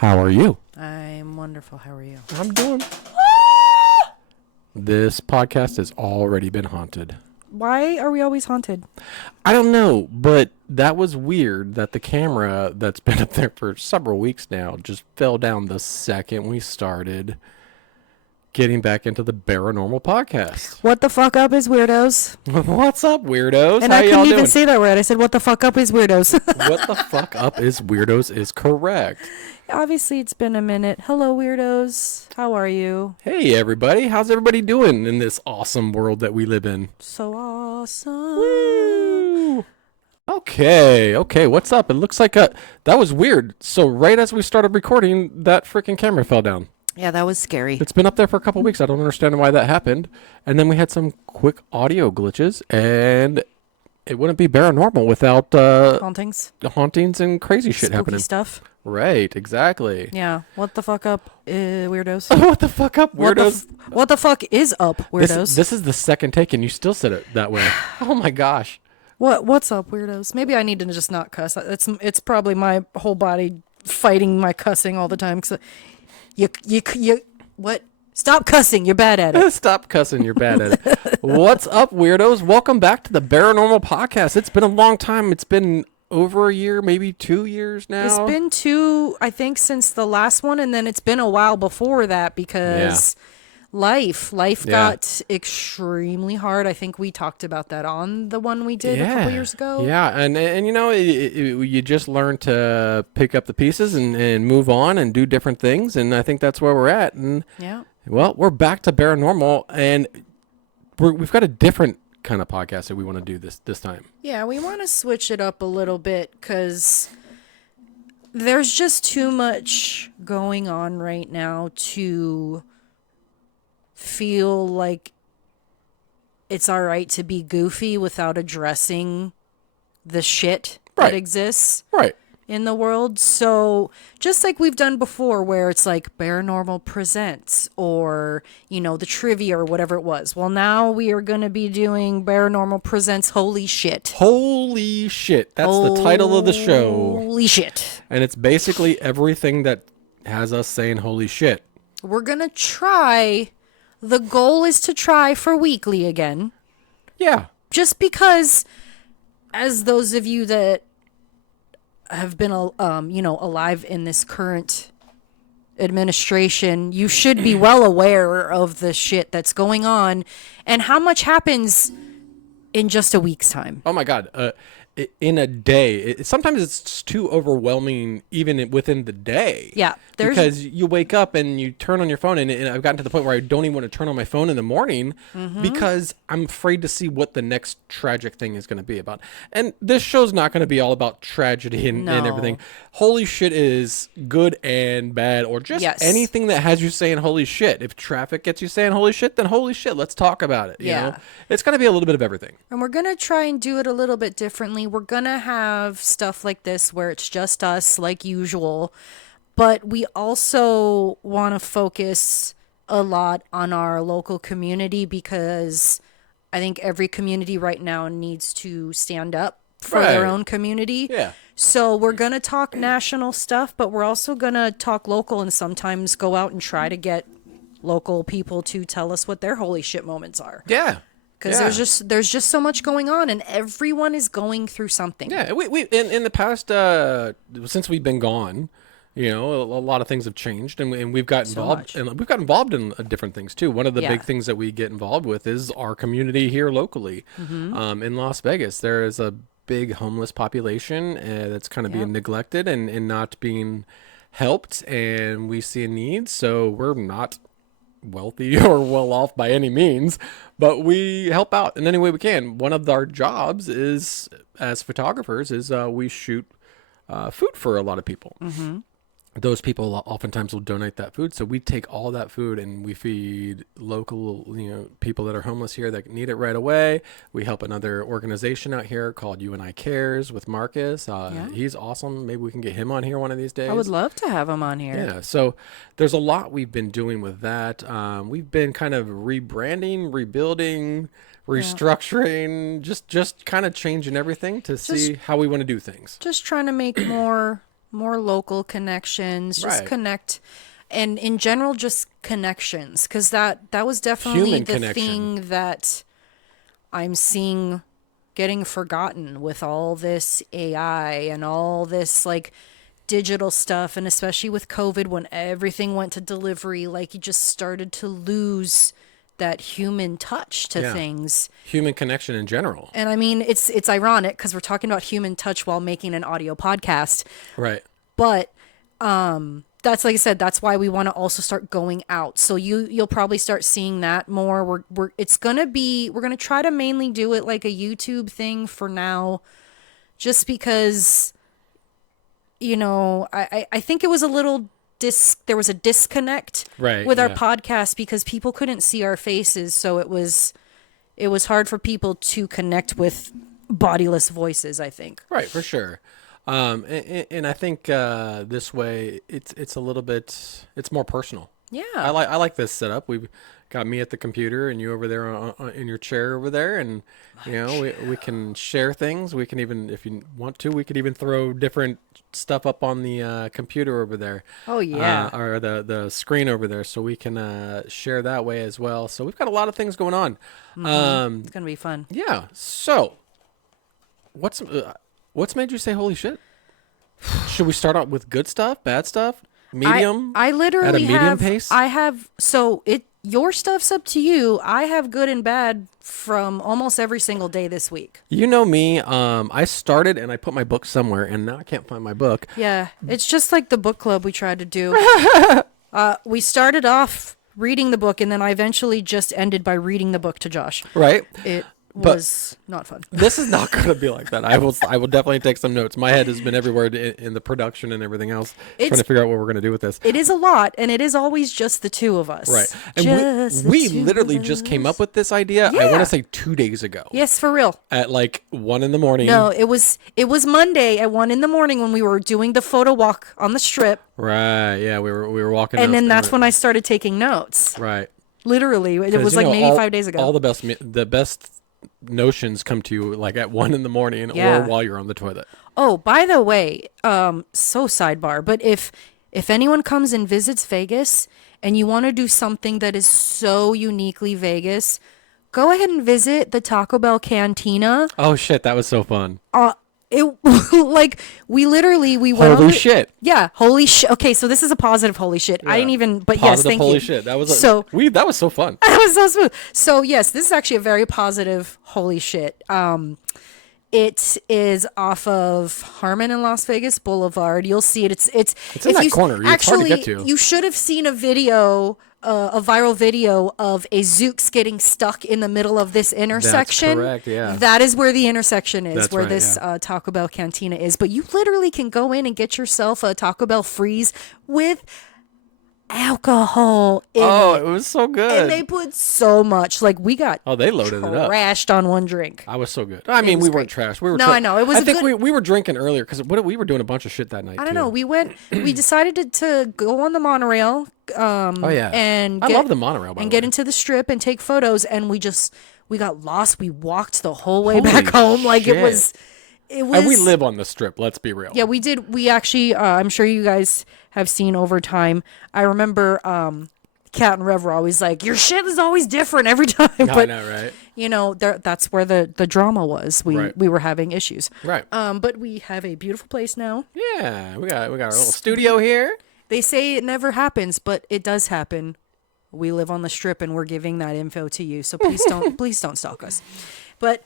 How are you? I'm wonderful. How are you? I'm doing. This podcast has already been haunted. Why are we always haunted? I don't know, but that was weird that the camera that's been up there for several weeks now just fell down the second we started getting back into the BarrowNormal Podcast. What the fuck up is Weirdos? What's up, Weirdos? And How I y'all couldn't doing? even say that right. I said, what the fuck up is Weirdos? What the fuck up is Weirdos is correct. Obviously, it's been a minute. Hello, Weirdos. How are you? Hey, everybody. How's everybody doing in this awesome world that we live in? So awesome. Woo! Okay. What's up? It looks like that was weird. So right as we started recording, that freaking camera fell down. Yeah, that was scary. It's been up there for a couple weeks. I don't understand why that happened. And then we had some quick audio glitches, and it wouldn't be BarrowNormal without hauntings and crazy shit Spooky happening. Stuff. Right, exactly. Yeah. What the fuck up, Weirdos? What the fuck up, Weirdos? What the fuck is up, Weirdos? This is the second take, and you still said it that way. Oh my gosh. What's up, Weirdos? Maybe I need to just not cuss. It's probably my whole body fighting my cussing all the time. Cause you what? Stop cussing. You're bad at it. Stop cussing. You're bad at it. What's up, Weirdos? Welcome back to the BarrowNormal Podcast. It's been a long time. It's been over a year, maybe 2 years now. It's been 2, I think, since the last one, and then it's been a while before that because life got extremely hard. I think we talked about that on the one we did a couple years ago. Yeah, and you know, you just learn to pick up the pieces and move on and do different things, and I think that's where we're at. And well, we're back to BarrowNormal, and we've got a different kind of podcast that we want to do this time. Yeah, we want to switch it up a little bit because there's just too much going on right now to feel like it's all right to be goofy without addressing the shit that exists in the world. So just like we've done before, where it's like BarrowNormal Presents or, you know, the trivia or whatever it was. Well, now we are going to be doing BarrowNormal Presents HolySh. HolySh. That's the title of the show. Holy shit. And it's basically everything that has us saying holy shit. We're going to try. The goal is to try for weekly again. Yeah. Just because, as those of you that have been, alive in this current administration, you should be well aware of the shit that's going on and how much happens in just a week's time. Oh my God. In a day, sometimes it's too overwhelming even within the day. Yeah. Because you wake up and you turn on your phone, and I've gotten to the point where I don't even want to turn on my phone in the morning because I'm afraid to see what the next tragic thing is going to be about. And this show's not going to be all about tragedy and everything. Holy shit is good and bad, or just anything that has you saying holy shit. If traffic gets you saying holy shit, then holy shit, let's talk about it. You know? It's going to be a little bit of everything. And we're going to try and do it a little bit differently. We're going to have stuff like this where it's just us like usual. But we also want to focus a lot on our local community because I think every community right now needs to stand up for their own community. Yeah. So we're going to talk national stuff, but we're also going to talk local and sometimes go out and try to get local people to tell us what their holy shit moments are. Yeah. Because there's just so much going on and everyone is going through something. Yeah. We in the past, since we've been gone, you know, a lot of things have changed, and we've got involved, and we've got involved in different things too. One of the big things that we get involved with is our community here locally, in Las Vegas. There is a big homeless population that's kind of being neglected and not being helped, and we see a need. So we're not wealthy or well off by any means, but we help out in any way we can. One of our jobs is, as photographers, is we shoot food for a lot of people. Those people oftentimes will donate that food. So we take all that food and we feed local, people that are homeless here that need it right away. We help another organization out here called U&I Cares with Marcus. He's awesome. Maybe we can get him on here one of these days. I would love to have him on here. Yeah. So there's a lot we've been doing with that. We've been kind of rebranding, rebuilding, restructuring, just kind of changing everything to see how we want to do things. Just trying to make more more local connections, just connect. And in general, just connections, because that was definitely the thing that I'm seeing getting forgotten with all this AI and all this like digital stuff, and especially with COVID when everything went to delivery, like you just started to lose that human touch to things. Human connection in general. And I mean, it's ironic because we're talking about human touch while making an audio podcast. Right. But that's, like I said, that's why we want to also start going out. So you'll probably start seeing that more. We're going to try to mainly do it like a YouTube thing for now, just because, you know, I think it was a little there was a disconnect with our podcast because people couldn't see our faces. So it was hard for people to connect with bodiless voices, I think. Right. For sure. And I think this way it's a little bit, it's more personal. Yeah. I like this setup. We've got me at the computer and you over there in your chair over there, and you know we can share things. We can even, if you want to, we could even throw different stuff up on the computer over there. Oh yeah. Or the screen over there, so we can share that way as well. So we've got a lot of things going on. Mm-hmm. It's gonna be fun. Yeah. So what's made you say holy shit? Should we start out with good stuff, bad stuff, medium? I literally at a medium have, pace? Your stuff's up to you. I have good and bad from almost every single day this week. You know me. I started and I put my book somewhere, and now I can't find my book. Yeah, it's just like the book club we tried to do. We started off reading the book, and then I eventually just ended by reading the book to Josh. Right. It was not fun. This is not going to be like that. I will definitely take some notes. My head has been everywhere in the production and everything else, trying to figure out what we're going to do with this. It is a lot, and it is always just the two of us. Right. And we literally just came up with this idea, I want to say 2 days ago. Yes, for real. At like 1 a.m. No, it was Monday at 1 a.m. when we were doing the photo walk on the strip. Right. Yeah, we were walking. And then that's when I started taking notes. Right. Literally, it was like maybe 5 days ago. All the best notions come to you like at 1 a.m. or while you're on the toilet. Oh, by the way, so sidebar, but if anyone comes and visits Vegas and you want to do something that is so uniquely Vegas, go ahead and visit the Taco Bell Cantina. Oh shit, that was so fun. It like we went holy shit. Yeah, holy shit. Okay, so this is a positive holy shit. Yeah. I didn't even, but positive, yes, thank holy you. Shit. That was that was so fun. That was so smooth. So yes, this is actually a very positive holy shit. It is off of Harmon and Las Vegas Boulevard. You'll see it. It's in that corner. It's hard to get to. You should have seen a video, a viral video of a Zooks getting stuck in the middle of this intersection. That's correct, yeah. That is where the intersection is, That's where right, this Taco Bell Cantina is. But you literally can go in and get yourself a Taco Bell freeze with alcohol in it was so good. And they put so much. Like we got they loaded it up. Trashed on one drink. I was so good. I mean, we weren't trashed. We were I know. It was I think we were drinking earlier because we were doing a bunch of shit that night. I don't know. We decided to go on the monorail. And I love the monorail, by the way. Get into the strip and take photos, and we got lost. We walked the whole way back home. Like shit. It was and we live on the strip, let's be real. Yeah, we did. We actually, I'm sure you guys have seen over time. I remember Kat and Rev were always like, your shit is always different every time. But, I know, right? You know, that's where the drama was. We were having issues. Right. But we have a beautiful place now. Yeah, we got our little studio here. They say it never happens, but it does happen. We live on the strip, and we're giving that info to you. So please don't stalk us. But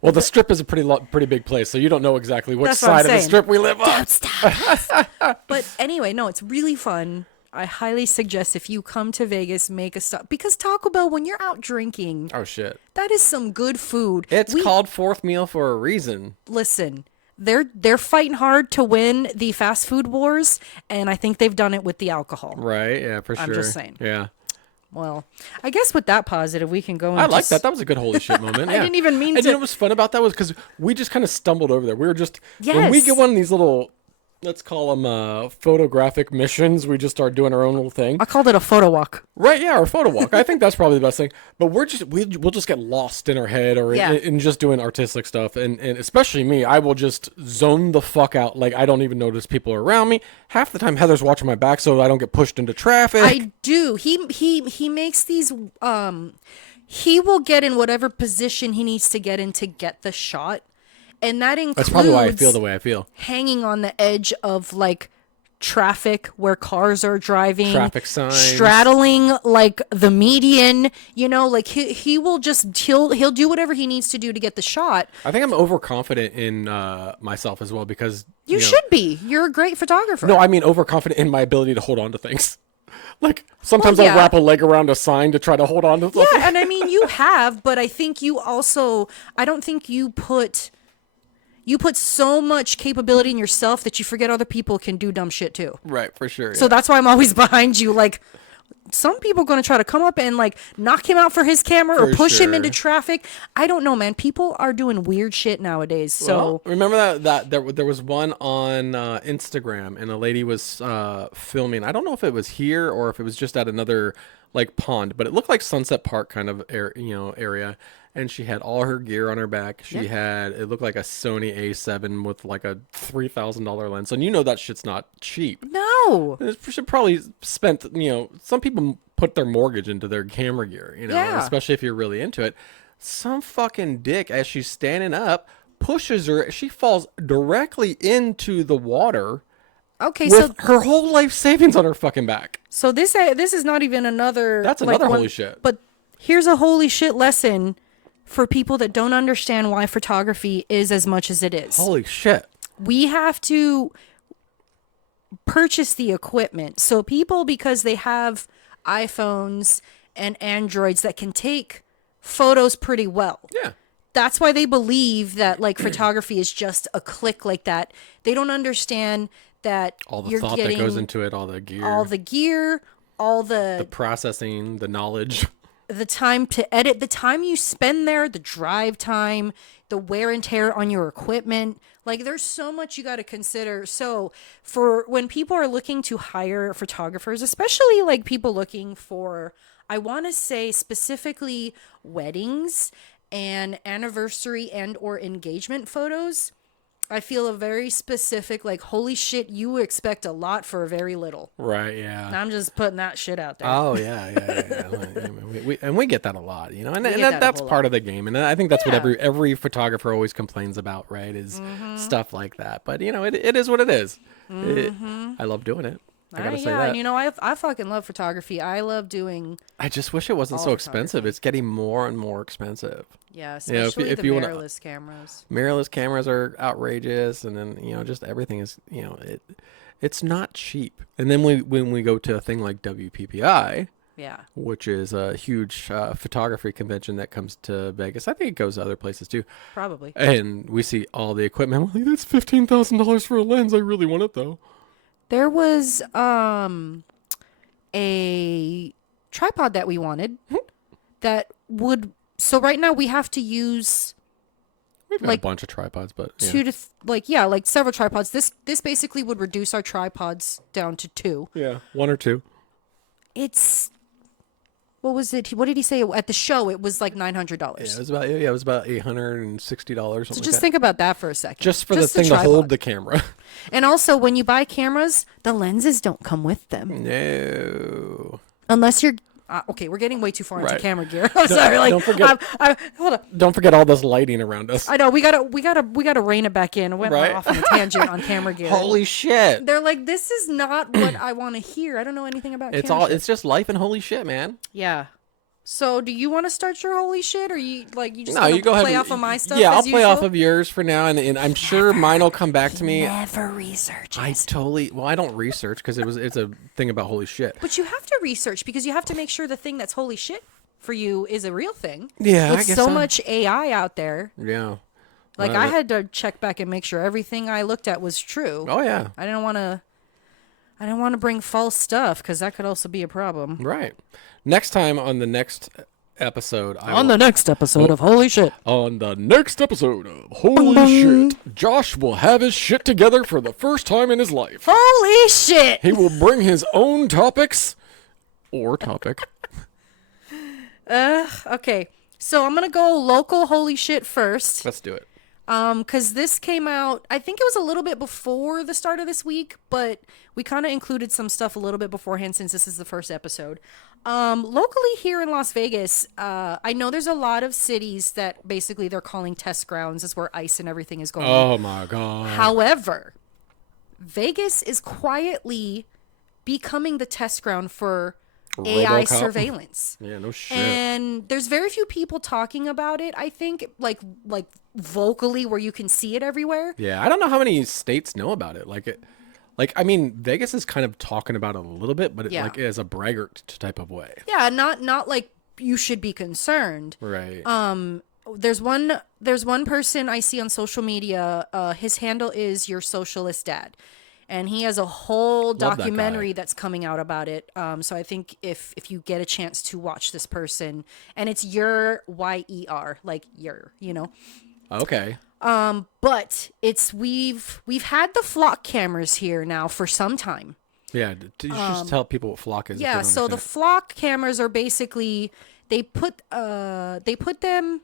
well, the strip is a pretty big place, so you don't know exactly which side of the strip we live on. Don't stop us. But anyway, no, it's really fun. I highly suggest if you come to Vegas, make a stop, because Taco Bell, when you're out drinking, oh shit, that is some good food. It's called fourth meal for a reason. Listen, they're fighting hard to win the fast food wars, and I think they've done it with the alcohol. Right? Yeah, for sure. I'm just saying. Yeah. Well, I guess with that positive, we can go into... I like that. That was a good holy shit moment. Yeah. I didn't even mean to... And you know what was fun about that was because we just kind of stumbled over there. We were just... Yes. When we get one of these little let's call them photographic missions. We just start doing our own little thing. I called it a photo walk. Right, yeah, or photo walk. I think that's probably the best thing. But we'll just get lost in our head or in just doing artistic stuff. And especially me, I will just zone the fuck out. Like, I don't even notice people are around me. Half the time, Heather's watching my back so I don't get pushed into traffic. I do. He makes these... he will get in whatever position he needs to get in to get the shot. And that includes... That's probably why I feel the way I feel. Hanging on the edge of, like, traffic where cars are driving. Traffic signs. Straddling, like, the median. You know, like, he will just... He'll do whatever he needs to do to get the shot. I think I'm overconfident in myself as well because... You should be. You're a great photographer. No, I mean overconfident in my ability to hold on to things. Like, sometimes I'll wrap a leg around a sign to try to hold on to something. Yeah, and I mean, you have, but I think you also... I don't think you put so much capability in yourself that you forget other people can do dumb shit too. Right, for sure. So that's why I'm always behind you. Like, some people are going to try to come up and, like, knock him out for his camera or push him into traffic. I don't know, man. People are doing weird shit nowadays. So well, remember that there was one on Instagram and a lady was filming. I don't know if it was here or if it was just at another, like, pond, but it looked like Sunset Park kind of area. And she had all her gear on her back. She had, it looked like a Sony A7 with like a $3,000 lens. And you know that shit's not cheap. No. She probably spent, some people put their mortgage into their camera gear, especially if you're really into it. Some fucking dick, as she's standing up, pushes her. She falls directly into the water. Okay, with her whole life savings on her fucking back. So this is not even another... That's another holy shit. But here's a holy shit lesson for people that don't understand why photography is as much as it is. Holy shit. We have to purchase the equipment. So people, because they have iPhones and Androids that can take photos pretty well. Yeah. That's why they believe that, like, photography is just a click like that. They don't understand that all the thought that goes into it, all the gear, all the processing, the knowledge. The time to edit, the time you spend there, the drive time, the wear and tear on your equipment. Like, there's so much you got to consider. So for when people are looking to hire photographers, especially like people looking for, I want to say specifically weddings and anniversary and or engagement photos, I feel a very specific, like, holy shit, you expect a lot for very little. Right, yeah. And I'm just putting that shit out there. Oh, yeah. we get that a lot, and that's part of the game. And I think that's what every photographer always complains about, right, is stuff like that. But, it is what it is. I love doing it. I gotta say that. And I fucking love photography. I love doing... I just wish it wasn't so expensive. It's getting more and more expensive. Yeah, especially if the mirrorless cameras. Mirrorless cameras are outrageous, and then, just everything is, it's not cheap. And then when we go to a thing like WPPI... Yeah. Which is a huge photography convention that comes to Vegas. I think it goes to other places too. Probably. And we see all the equipment. I'm like, that's $15,000 for a lens. I really want it though. There was a tripod that we wanted that would... So right now we have to use... We've got a bunch of tripods, but... Yeah. Like several tripods. This basically would reduce our tripods down to 2. Yeah, 1 or 2. It's... What was it? What did he say at the show? It was like $900. Yeah, it was about $860. So just think about that for a second. Just for the thing to hold the camera. And also, when you buy cameras, the lenses don't come with them. No. Unless you're... okay, we're getting way too far into camera gear. I'm sorry. Like, don't forget, hold up. Don't forget all this lighting around us. I know. We gotta rein it back in. I went off on a tangent on camera gear. Holy shit! They're like, this is not what I want to hear. I don't know anything about. It's just life and holy shit, man. Yeah. So, do you want to start your holy shit, or you just you go play ahead off of my stuff? Yeah, I'll play off of yours for now, and I'm sure mine will come back to me. Never research. I don't research because it's a thing about holy shit. But you have to research because you have to make sure the thing that's holy shit for you is a real thing. Yeah, with so much AI out there. Yeah. Like I had to check back and make sure everything I looked at was true. Oh yeah. I didn't want to bring false stuff because that could also be a problem. Right. Next time on the next episode. The next episode of Holy Shit. On the next episode of Holy Shit, Josh will have his shit together for the first time in his life. Holy shit! He will bring his own topics or topic. Okay. So I'm gonna go local holy shit first. Let's do it. Because this came out, I think it was a little bit before the start of this week, but we kind of included some stuff a little bit beforehand since this is the first episode. Locally here in Las Vegas, I know there's a lot of cities that basically they're calling test grounds. That's where ICE and everything is going. Oh my God. However, Vegas is quietly becoming the test ground for AI surveillance. Yeah, no shit. And there's very few people talking about it, I think, like vocally where you can see it everywhere. Yeah, I don't know how many states know about it. I mean, Vegas is kind of talking about it a little bit, but like as a braggart type of way. Yeah, not like you should be concerned. Right. There's one person I see on social media, his handle is Your Socialist Dad. And he has a whole documentary that's coming out about it. So I think if you get a chance to watch this person, and it's Your Y-E-R, like your, you know. Okay. But we've had the flock cameras here now for some time. Yeah, you should just tell people what flock is. Yeah, so the flock cameras are basically they put them.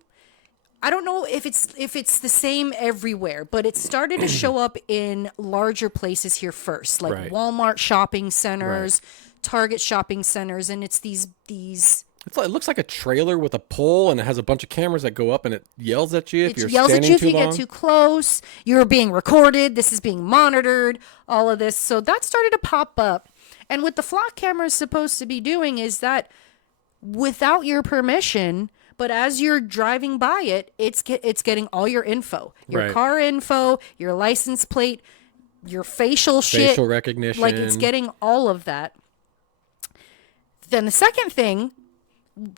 I don't know if it's the same everywhere, but it started to show up in larger places here first, like Walmart shopping centers, Target shopping centers, and it's these. It looks like a trailer with a pole, and it has a bunch of cameras that go up, and it yells at you if you're standing too long. It yells at you if you get too close. You're being recorded. This is being monitored. All of this. So that started to pop up, and what the flock camera is supposed to be doing is that without your permission. But as you're driving by it, it's getting all your info, your car info, your license plate, your facial recognition. Like it's getting all of that. Then the second thing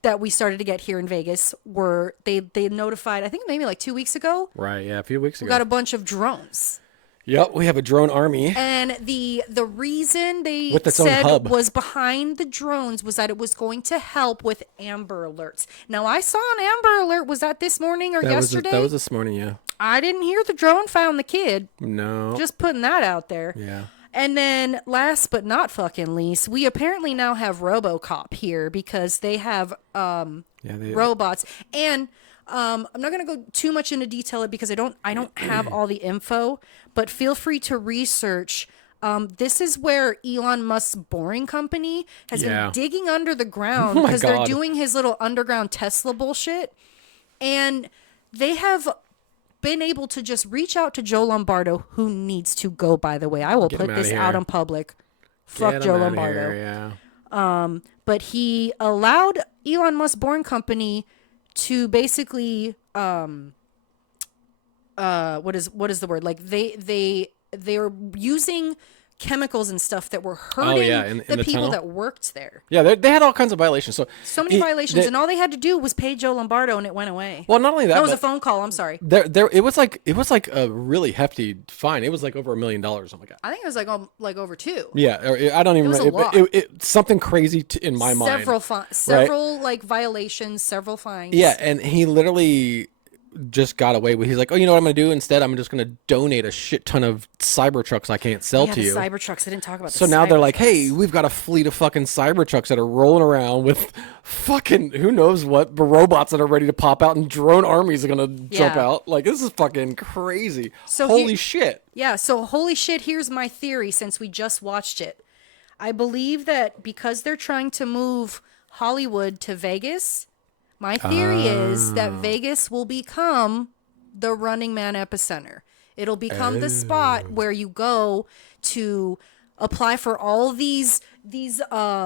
that we started to get here in Vegas were they notified, I think maybe like 2 weeks ago. Right. Yeah. A few weeks ago. We got a bunch of drones. Yep, we have a drone army. And the reason they said was behind the drones was that it was going to help with Amber Alerts. Now, I saw an Amber Alert. Was that this morning or yesterday? That was this morning, yeah. I didn't hear the drone found the kid. No. Just putting that out there. Yeah. And then last but not fucking least, we apparently now have RoboCop here because they have robots. And I'm not going to go too much into detail because I don't have all the info, but feel free to research. This is where Elon Musk's Boring Company has been digging under the ground because they're doing his little underground Tesla bullshit. And they have been able to just reach out to Joe Lombardo, who needs to go, by the way. I will put this out in public. Fuck Joe Lombardo. Here, but he allowed Elon Musk's Boring Company to basically what is the word, like they are using chemicals and stuff that were hurting the people tunnel that worked there. Yeah, they had all kinds of violations. So many violations, and all they had to do was pay Joe Lombardo, and it went away. Well, not only that, that was a phone call. I'm sorry. It was like a really hefty fine. It was like over $1 million. Oh my God. I think it was like over $2 million. Yeah, I don't even remember. It something crazy in my mind. Several like violations, several fines. Yeah, and he literally just got away with. He's like, oh, you know what I'm gonna do instead? I'm just gonna donate a shit ton of Cybertrucks I can't sell to you. Cybertrucks. I didn't talk about. So now they're like, hey, we've got a fleet of fucking Cybertrucks that are rolling around with fucking who knows what robots that are ready to pop out, and drone armies are gonna jump out. Like, this is fucking crazy. So holy shit. Yeah. So holy shit. Here's my theory. Since we just watched it, I believe that because they're trying to move Hollywood to Vegas. My theory is that Vegas will become the Running Man epicenter. It'll become the spot where you go to apply for all these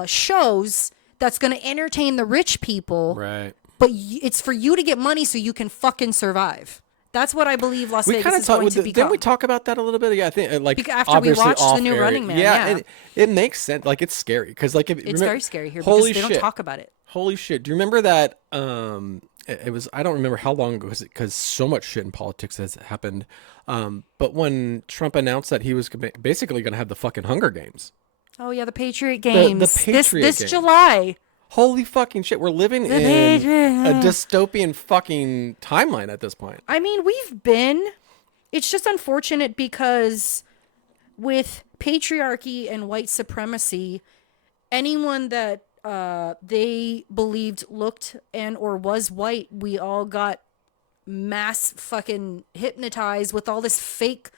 shows that's going to entertain the rich people. Right. But it's for you to get money so you can fucking survive. That's what I believe Las Vegas is going to become. Didn't we talk about that a little bit? Yeah, I think like after we watched the new Running Man. Yeah. It makes sense. Like, it's scary because it's very scary here because they don't talk about it. Holy shit! Do you remember that? It was, I don't remember how long ago because so much shit in politics has happened. But when Trump announced that he was basically going to have the fucking Hunger Games. Oh yeah, the Patriot Games. The Patriot this Games. July. Holy fucking shit. We're living in a dystopian fucking timeline at this point. I mean, it's just unfortunate because with patriarchy and white supremacy, anyone that they believed looked and or was white, we all got mass fucking hypnotized with all this fake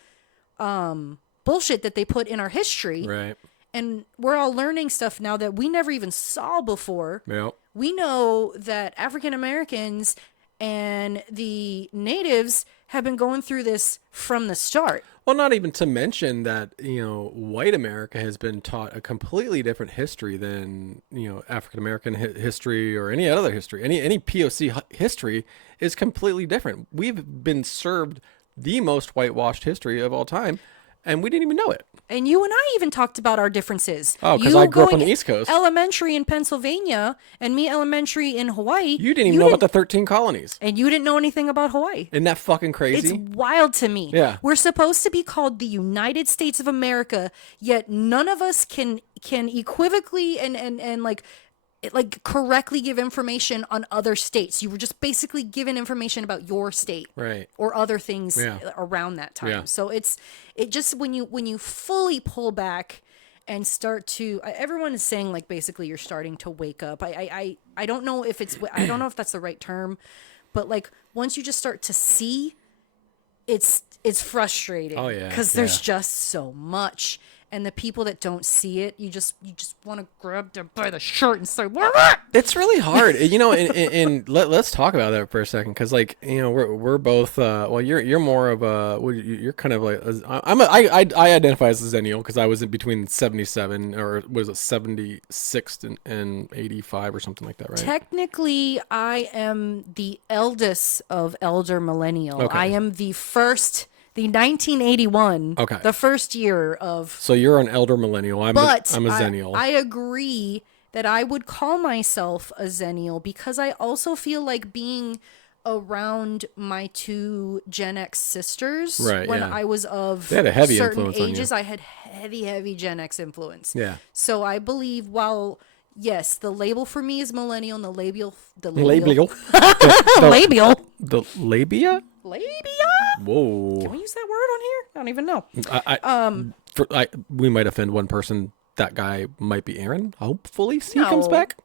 bullshit that they put in our history. Right. And we're all learning stuff now that we never even saw before. Yep. We know that African Americans and the natives have been going through this from the start. Well, not even to mention that, white America has been taught a completely different history than, African American history or any other history. Any POC history is completely different. We've been served the most whitewashed history of all time, and we didn't even know it. And you and I even talked about our differences. Oh, because I grew up on the East Coast. Elementary in Pennsylvania and me elementary in Hawaii. You didn't even know about the 13 colonies. And you didn't know anything about Hawaii. Isn't that fucking crazy? It's wild to me. Yeah. We're supposed to be called the United States of America, yet none of us can equivocally and correctly give information on other states. You were just basically given information about your state, right, or other things around that time. Yeah. So it just when you fully pull back and start to, everyone is saying like basically you're starting to wake up. I don't know if I don't know if that's the right term, but like once you just start to see, it's frustrating. Oh yeah, because there's just so much. And the people that don't see it, you just want to grab them by the shirt and say, "What?" It's really hard, and let's talk about that for a second, because we're both. Well, you're more of a. You're kind of like I identify as a Zennial because I was in between 77 or was it 76 and 85 or something like that, right? Technically, I am the eldest of elder millennial. Okay. I am the first. The 1981, okay, the first year of... So you're an elder millennial. I'm a Zennial. I agree that I would call myself a Zennial because I also feel like being around my two Gen X sisters when I was of they had a heavy certain influence ages. On I you. had heavy Gen X influence. Yeah. So I believe yes, the label for me is millennial and the labial. Labial. The labia? Labia? Whoa. Can we use that word on here? I don't even know. We might offend one person. That guy might be Aaron. Hopefully he comes back.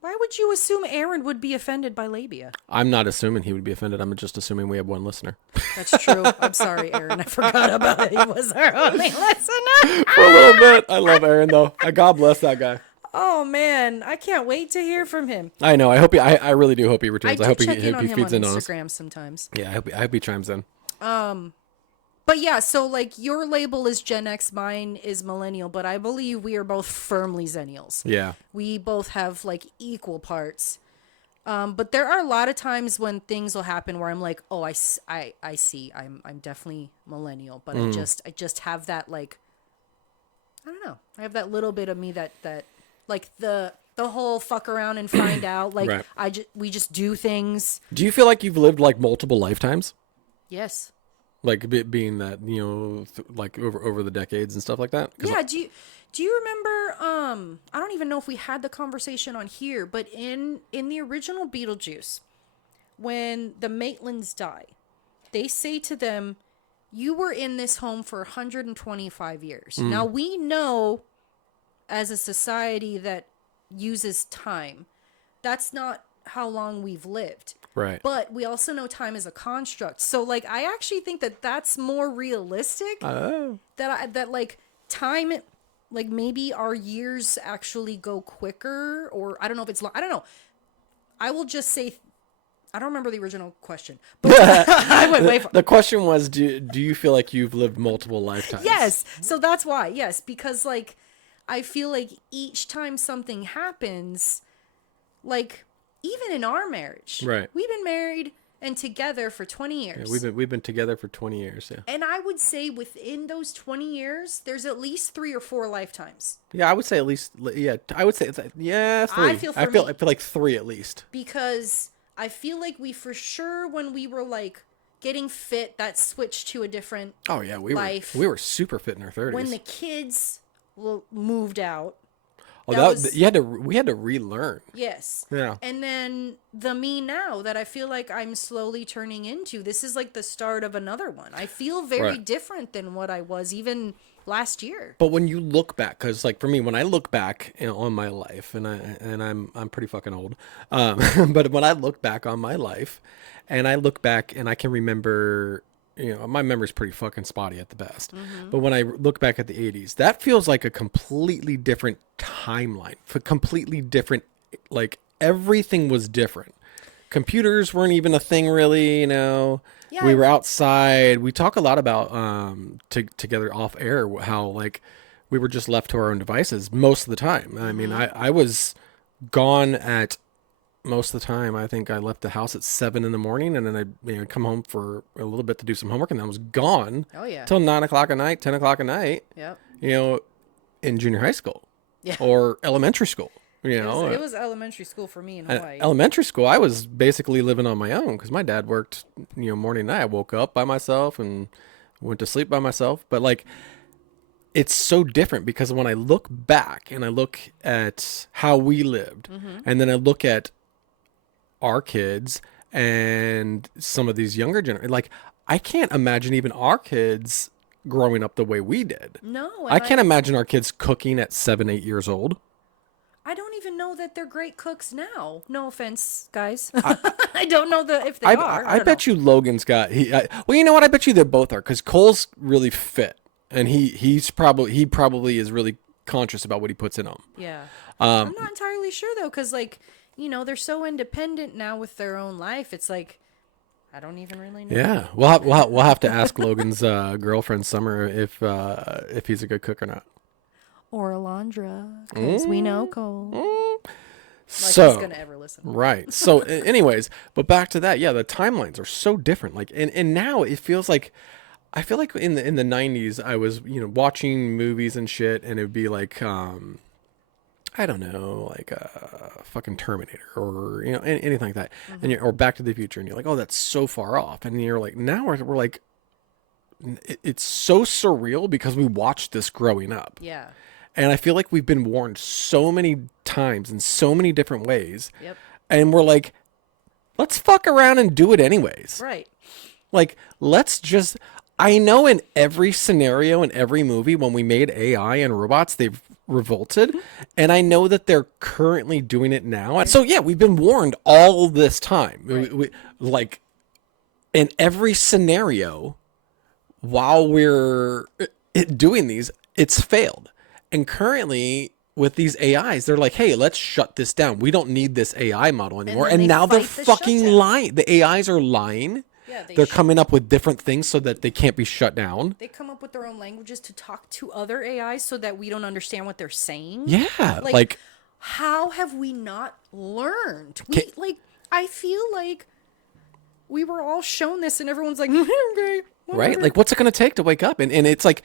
Why would you assume Aaron would be offended by labia? I'm not assuming he would be offended. I'm just assuming we have one listener. That's true. I'm sorry, Aaron. I forgot about it. He was our only listener. For a little bit. I love Aaron, though. God bless that guy. Oh man, I can't wait to hear from him. I know. I really do hope he returns. I hope he feeds in on Instagram sometimes. Yeah, I hope he chimes in. But yeah, so like your label is Gen X, mine is millennial, but I believe we are both firmly Zennials. Yeah. We both have like equal parts. But there are a lot of times when things will happen where I'm like, oh, I see, I'm definitely millennial, but I just have that like, I don't know, I have that little bit of me that like the whole fuck around and find out, like right. We just do things. Do you feel like you've lived like multiple lifetimes? Yes. Like being that, like over the decades and stuff like that? Yeah. Do you remember, I don't even know if we had the conversation on here, but in the original Beetlejuice, when the Maitlands die, they say to them, you were in this home for 125 years. Now we know as a society that uses time, that's not how long we've lived. Right. But we also know time is a construct. So like, I actually think that that's more realistic. Oh. That like time, like maybe our years actually go quicker, or I don't know if it's long. I don't know. I will just say, I don't remember the original question, but I went way far. The question was, do you feel like you've lived multiple lifetimes? Yes. So that's why. Yes. Because like, I feel like each time something happens, like even in our marriage, right? We've been married and together for 20 years. Yeah, we've been together for 20 years. Yeah. And I would say within those 20 years, there's at least 3 or 4 lifetimes. Yeah, I would say at least. Yeah, I would say it's 3. I feel like 3 at least. Because I feel like we for sure when we were like getting fit, that switched to a different. Oh yeah, we were super fit in our 30s. When the kids moved out. we had to relearn. Yes. Yeah. And then the me now that I feel like I'm slowly turning into, this is like the start of another one. I feel very different than what I was even last year. But when you look back, because like for me, when I look back on my life, and I'm pretty fucking old, but when I look back on my life, and I look back and I can remember, my memory's pretty fucking spotty at the best. Mm-hmm. But when I look back at the 80s, that feels like a completely different timeline, completely different. Like everything was different. Computers weren't even a thing, really. Yeah, we were outside. We talk a lot about together off air how like we were just left to our own devices most of the time. I mean, I was gone at most of the time. I think I left the house at 7 a.m, and then I'd come home for a little bit to do some homework, and then I was gone. Oh yeah, till 9 o'clock at night, 10 o'clock at night. Yep. In junior high school, or elementary school. It was elementary school for me in Hawaii. Elementary school, I was basically living on my own because my dad worked, morning and night. I woke up by myself and went to sleep by myself. But like, it's so different because when I look back and I look at how we lived, and then I look at our kids and some of these younger generations, like I can't imagine even our kids growing up the way we did. No, I can't imagine our kids cooking at 7, 8 years old. I don't even know that they're great cooks now. No offense, guys. I don't know if they are. I bet you Logan's got well, you know what? I bet you they both are because Cole's really fit, and he probably is really conscious about what he puts in them. Yeah, I'm not entirely sure though, because like they're so independent now with their own life. It's like I don't even really know. Yeah, we'll have to ask Logan's girlfriend Summer if he's a good cook or not. Or Alondra, because we know Cole. Like so, he's gonna ever listen. Right. So, anyways, but back to that. Yeah, the timelines are so different. Like, and now it feels like, I feel like in the 90s, I was watching movies and shit, and it'd be like, I don't know, like fucking Terminator or anything like that, and or Back to the Future, and you're like, oh, that's so far off, and you're like, now we're like, it's so surreal because we watched this growing up. Yeah. And I feel like we've been warned so many times in so many different ways. Yep. And we're like, let's fuck around and do it anyways. Right. Like, let's just, I know in every scenario, in every movie, when we made AI and robots, they've revolted. And I know that they're currently doing it now. So yeah, we've been warned all this time. Right. We, like, in every scenario, while we're doing these, it's failed. And currently, with these AIs, they're like, hey, let's shut this down. We don't need this AI model anymore. And now they're fucking lying. The AIs are lying. Yeah, they're coming up with different things so that they can't be shut down. They come up with their own languages to talk to other AIs so that we don't understand what they're saying. Yeah. Like how have we not learned? I feel like we were all shown this and everyone's like, okay. Whatever. Right? Like, what's it going to take to wake up? And it's like,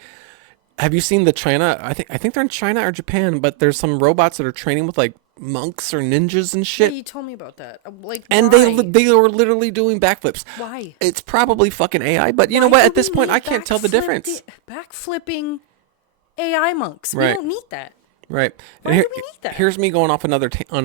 have you seen the China? I think they're in China or Japan, but there's some robots that are training with like monks or ninjas and shit. Yeah, you told me about that. Like, and why? they were literally doing backflips. Why? It's probably fucking AI, but you know what? At this point, I can't tell the difference. Backflipping AI monks. Right. We don't need that. Right. Why do we need that? Here's me going off on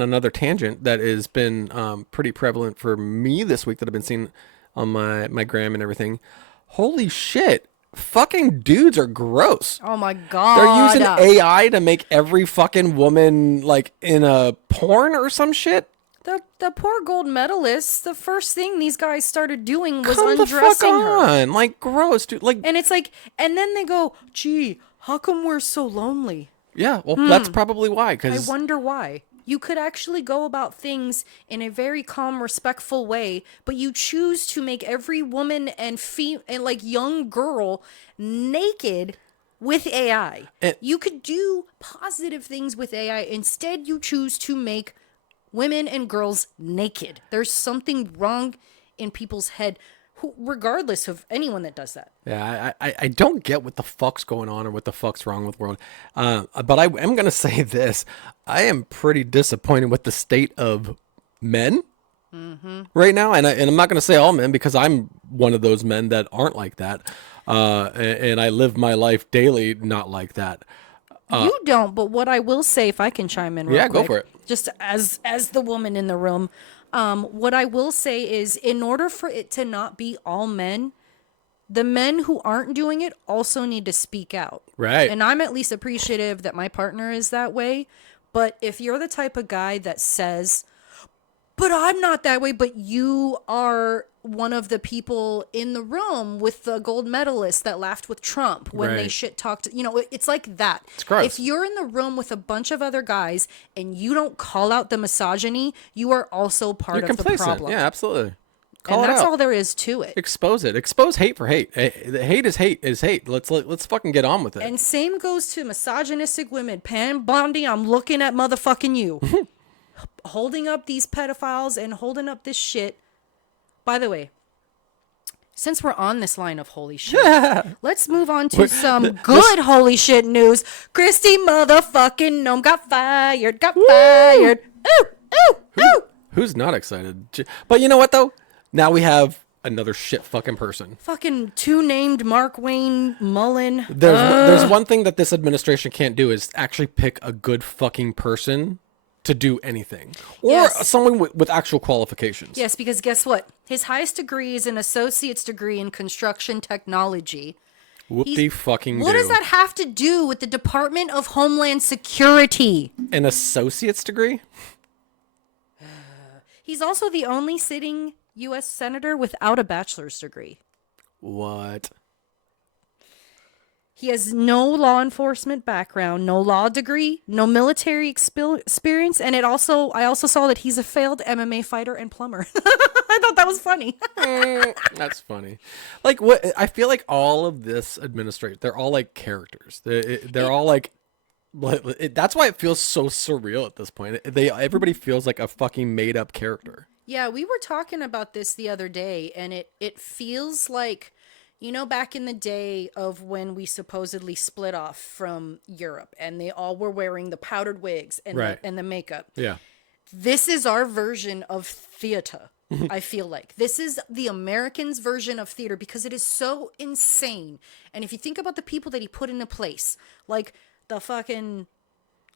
another tangent that has been pretty prevalent for me this week that I've been seeing on my gram and everything. Holy shit. Fucking dudes are gross. Oh my god. They're using AI to make every fucking woman like in a porn or some shit. The poor gold medalists, the first thing these guys started doing was undressing her. Like, gross, dude. Like, and it's like, and then they go, gee, how come we're so lonely? Yeah, well, that's probably why. I wonder why. You could actually go about things in a very calm, respectful way, but you choose to make every woman and like young girl naked with AI. You could do positive things with AI. Instead, you choose to make women and girls naked. There's something wrong in people's head, regardless of anyone that does that. Yeah, I don't get what the fuck's going on or what the fuck's wrong with the world. But I am going to say this. I am pretty disappointed with the state of men right now. And I'm not going to say all men because I'm one of those men that aren't like that. And I live my life daily not like that. You don't, but what I will say, if I can chime in real quick. Go for it. Just as the woman in the room, what I will say is, in order for it to not be all men, the men who aren't doing it also need to speak out. Right. And I'm at least appreciative that my partner is that way. But if you're the type of guy that says, but I'm not that way, but you are one of the people in the room with the gold medalist that laughed with Trump when they shit talked, it's like that. It's gross. If you're in the room with a bunch of other guys and you don't call out the misogyny, you are also part of the problem. Yeah, absolutely. And that's all there is to it. Expose it. Expose hate for hate. Hate is hate. Let's fucking get on with it. And same goes to misogynistic women. Pam Bondi, I'm looking at motherfucking you. Holding up these pedophiles and holding up this shit. By the way, since we're on this line of holy shit, let's move on to some good holy shit news. Christy motherfucking Nome got fired. Ooh. Who's not excited? But you know what, though? Now we have another shit fucking person. Fucking two named Mark Wayne Mullen. There's one thing that this administration can't do is actually pick a good fucking person to do anything. Or someone with actual qualifications. Yes, because guess what? His highest degree is an associate's degree in construction technology. Whoop-de-fucking-do. What does that have to do with the Department of Homeland Security? An associate's degree? He's also the only sitting U.S. senator without a bachelor's degree. What? He has no law enforcement background, no law degree, no military experience, and I also saw that he's a failed MMA fighter and plumber. I thought that was funny. That's funny. Like what? I feel like all of this administration, they're all like characters. They're all like. That's why it feels so surreal at this point. Everybody feels like a fucking made up character. Yeah, we were talking about this the other day, and it feels like, back in the day of when we supposedly split off from Europe, and they all were wearing the powdered wigs and the makeup. Yeah, this is our version of theater. I feel like this is the Americans' version of theater because it is so insane. And if you think about the people that he put into place, like the fucking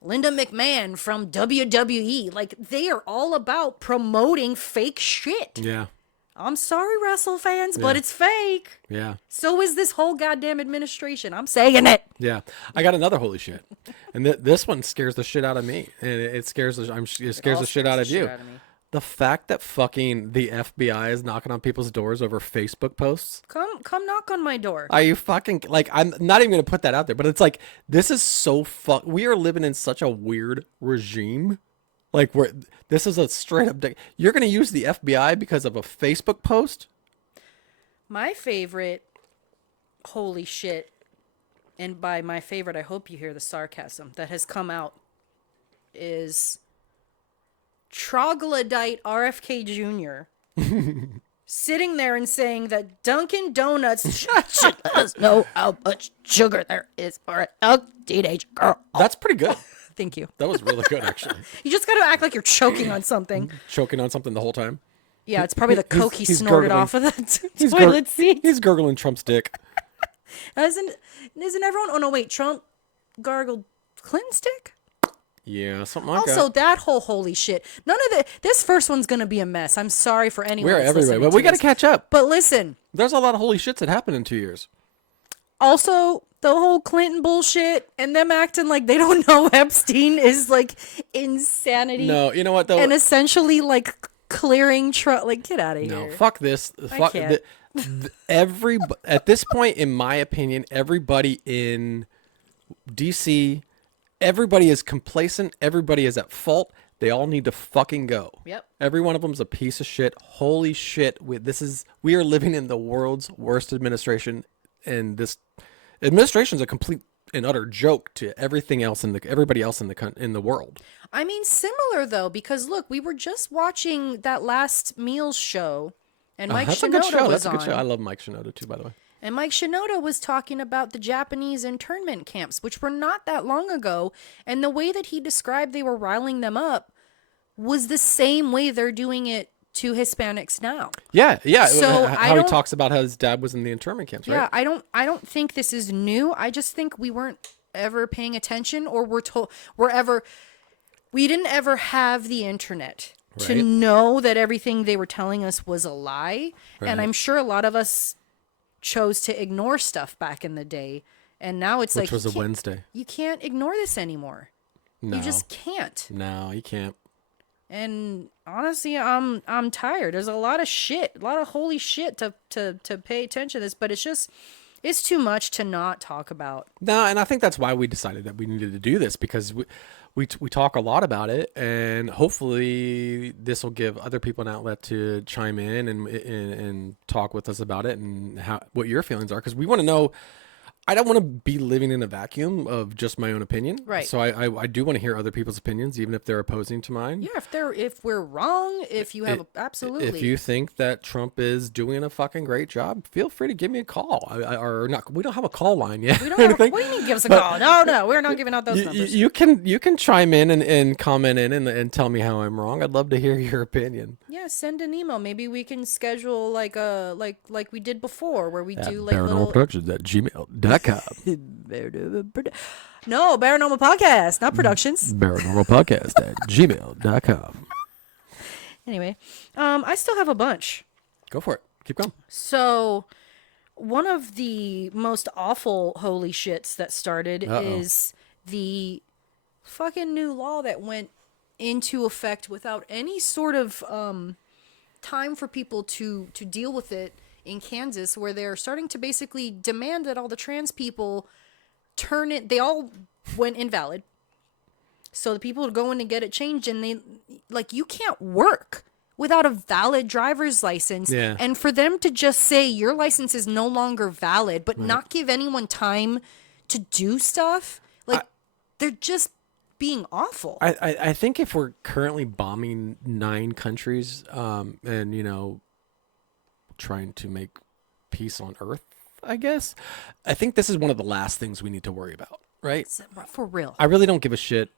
Linda McMahon from WWE, like they are all about promoting fake shit. Yeah. I'm sorry, wrestle fans, but it's fake. Yeah. So is this whole goddamn administration. I'm saying it. Yeah. I got another holy shit. And this one scares the shit out of me. And it scares the shit out of you. The fact that fucking the FBI is knocking on people's doors over Facebook posts. Come knock on my door. Are you fucking, like, I'm not even going to put that out there, but it's like, this is so we are living in such a weird regime. Like, this is a straight up, you're going to use the FBI because of a Facebook post? My favorite, holy shit, and by my favorite, I hope you hear the sarcasm that has come out, is troglodyte RFK Jr. sitting there and saying that Dunkin' Donuts should let us know how much sugar there is for a young teenage girl. That's pretty good. Thank you. That was really good, actually. You just got to act like you're choking on something. Choking on something the whole time? Yeah, it's probably the coke he snorted gurgling off of the toilet seat. He's gurgling Trump's dick. Isn't everyone? Oh, no, wait. Trump gargled Clinton's dick? Yeah, something like that. Also, that whole holy shit. None of this first one's going to be a mess. I'm sorry for anyone. We're everywhere, but we got to catch up. But listen. There's a lot of holy shits that happened in 2 years. Also, the whole Clinton bullshit and them acting like they don't know Epstein is like insanity. No, you know what though? And essentially like clearing Trump. Like, get out of here. No, fuck this. Fuck at this point, in my opinion, everybody in DC, everybody is complacent. Everybody is at fault. They all need to fucking go. Yep. Every one of them is a piece of shit. Holy shit. We are living in the world's worst administration, and this administration is a complete and utter joke to everybody else in the world. I mean, similar though, because look, we were just watching that last Meals show, and Mike Shinoda was on. That's a good show. I love Mike Shinoda too, by the way. And Mike Shinoda was talking about the Japanese internment camps, which were not that long ago, and the way that he described they were riling them up was the same way they're doing it to Hispanics now. Yeah. So how he talks about how his dad was in the internment camps, right? Yeah, I don't think this is new. I just think we weren't ever paying attention, or we didn't ever have the internet to know that everything they were telling us was a lie. Right. And I'm sure a lot of us chose to ignore stuff back in the day. And now it's Which was a Wednesday. You can't ignore this anymore. No. You just can't. No, you can't. And honestly, I'm tired. There's a lot of shit, a lot of holy shit to pay attention to this, but it's too much to not talk about. No, and I think that's why we decided that we needed to do this, because we talk a lot about it, and hopefully this will give other people an outlet to chime in and talk with us about it and what your feelings are, because we want to know. I don't want to be living in a vacuum of just my own opinion. Right. So I do want to hear other people's opinions, even if they're opposing to mine. Yeah, if we're wrong, if you have absolutely. If you think that Trump is doing a fucking great job, feel free to give me a call. Or not. We don't have a call line yet. We don't have what do you mean give us a call? No, we're not giving out those numbers. You can chime in and comment in and tell me how I'm wrong. I'd love to hear your opinion. Yeah, send an email. Maybe we can schedule like we did before, where we do like BarrowNormal Productions at gmail.com. No, BarrowNormal Podcast, not productions. BarrowNormal Podcast at gmail.com. Anyway, I still have a bunch. Go for it. Keep going. So, one of the most awful holy shits that started is the fucking new law that went into effect without any sort of time for people to deal with it in Kansas, where they're starting to basically demand that all the trans people they all went invalid. So the people go in to get it changed, and you can't work without a valid driver's license. Yeah. And for them to just say your license is no longer valid, but not give anyone time to do stuff, they're just being awful. I think if we're currently bombing 9 countries, and trying to make peace on Earth, I guess, I think this is one of the last things we need to worry about, right? For real. I really don't give a shit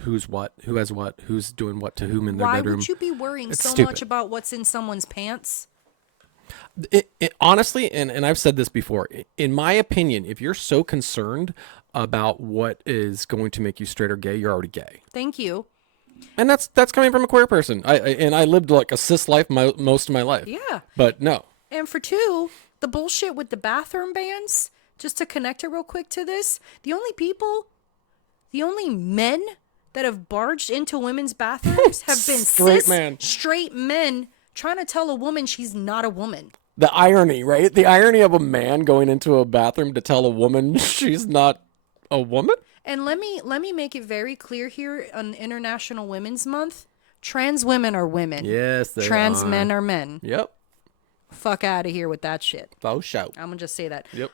who's what, who has what, who's doing what to whom in their bedroom. Why would you be worrying so stupid. much about what's in someone's pants? Honestly, and I've said this before, in my opinion, if you're so concerned about what is going to make you straight or gay, you're already gay. Thank you. And that's coming from a queer person. I lived like a cis life most of my life. Yeah. But no. And for 2, the bullshit with the bathroom bans, just to connect it real quick to this, the only men that have barged into women's bathrooms have been straight men trying to tell a woman she's not a woman. The irony, right? The irony of a man going into a bathroom to tell a woman she's not a woman? And let me make it very clear here on International Women's Month. Trans women are women. Yes, they Trans are. men are men. Yep. Fuck out of here with that shit. Faux show. I'm gonna just say that. Yep.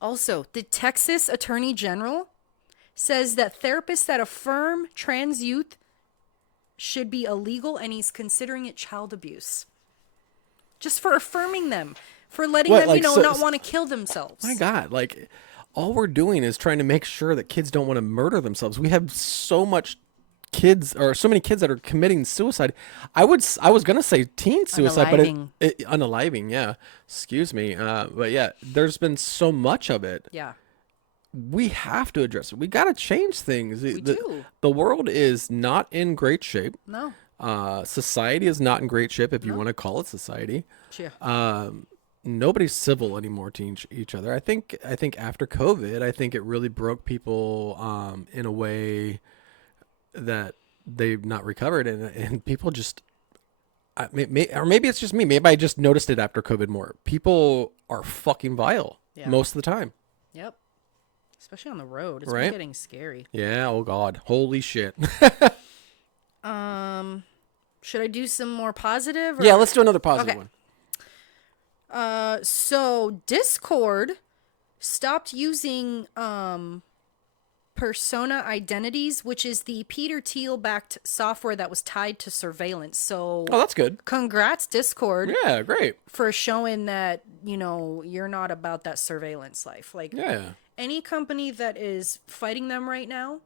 Also, the Texas Attorney General says that therapists that affirm trans youth should be illegal, and he's considering it child abuse. Just for affirming them, for letting them, not want to kill themselves. My God, all we're doing is trying to make sure that kids don't want to murder themselves. We have so many kids that are committing suicide. I was going to say teen suicide, but unaliving. Yeah. Excuse me. But yeah, there's been so much of it. Yeah. We have to address it. We got to change things. We do. The world is not in great shape. No. Society is not in great shape, if you want to call it society. Yeah. Nobody's civil anymore to each other. I think after COVID, I think it really broke people in a way that they've not recovered, and people just, or maybe it's just me. Maybe I just noticed it after COVID more. People are fucking vile most of the time. Yep. Especially on the road. It's been getting scary. Yeah. Oh God. Holy shit. Should I do some more positive? Yeah, let's do another positive one. So Discord stopped using persona identities, which is the Peter Thiel backed software that was tied to surveillance. So that's good. Congrats, Discord. Yeah, great. For showing that, you're not about that surveillance life. Any company that is fighting them right now.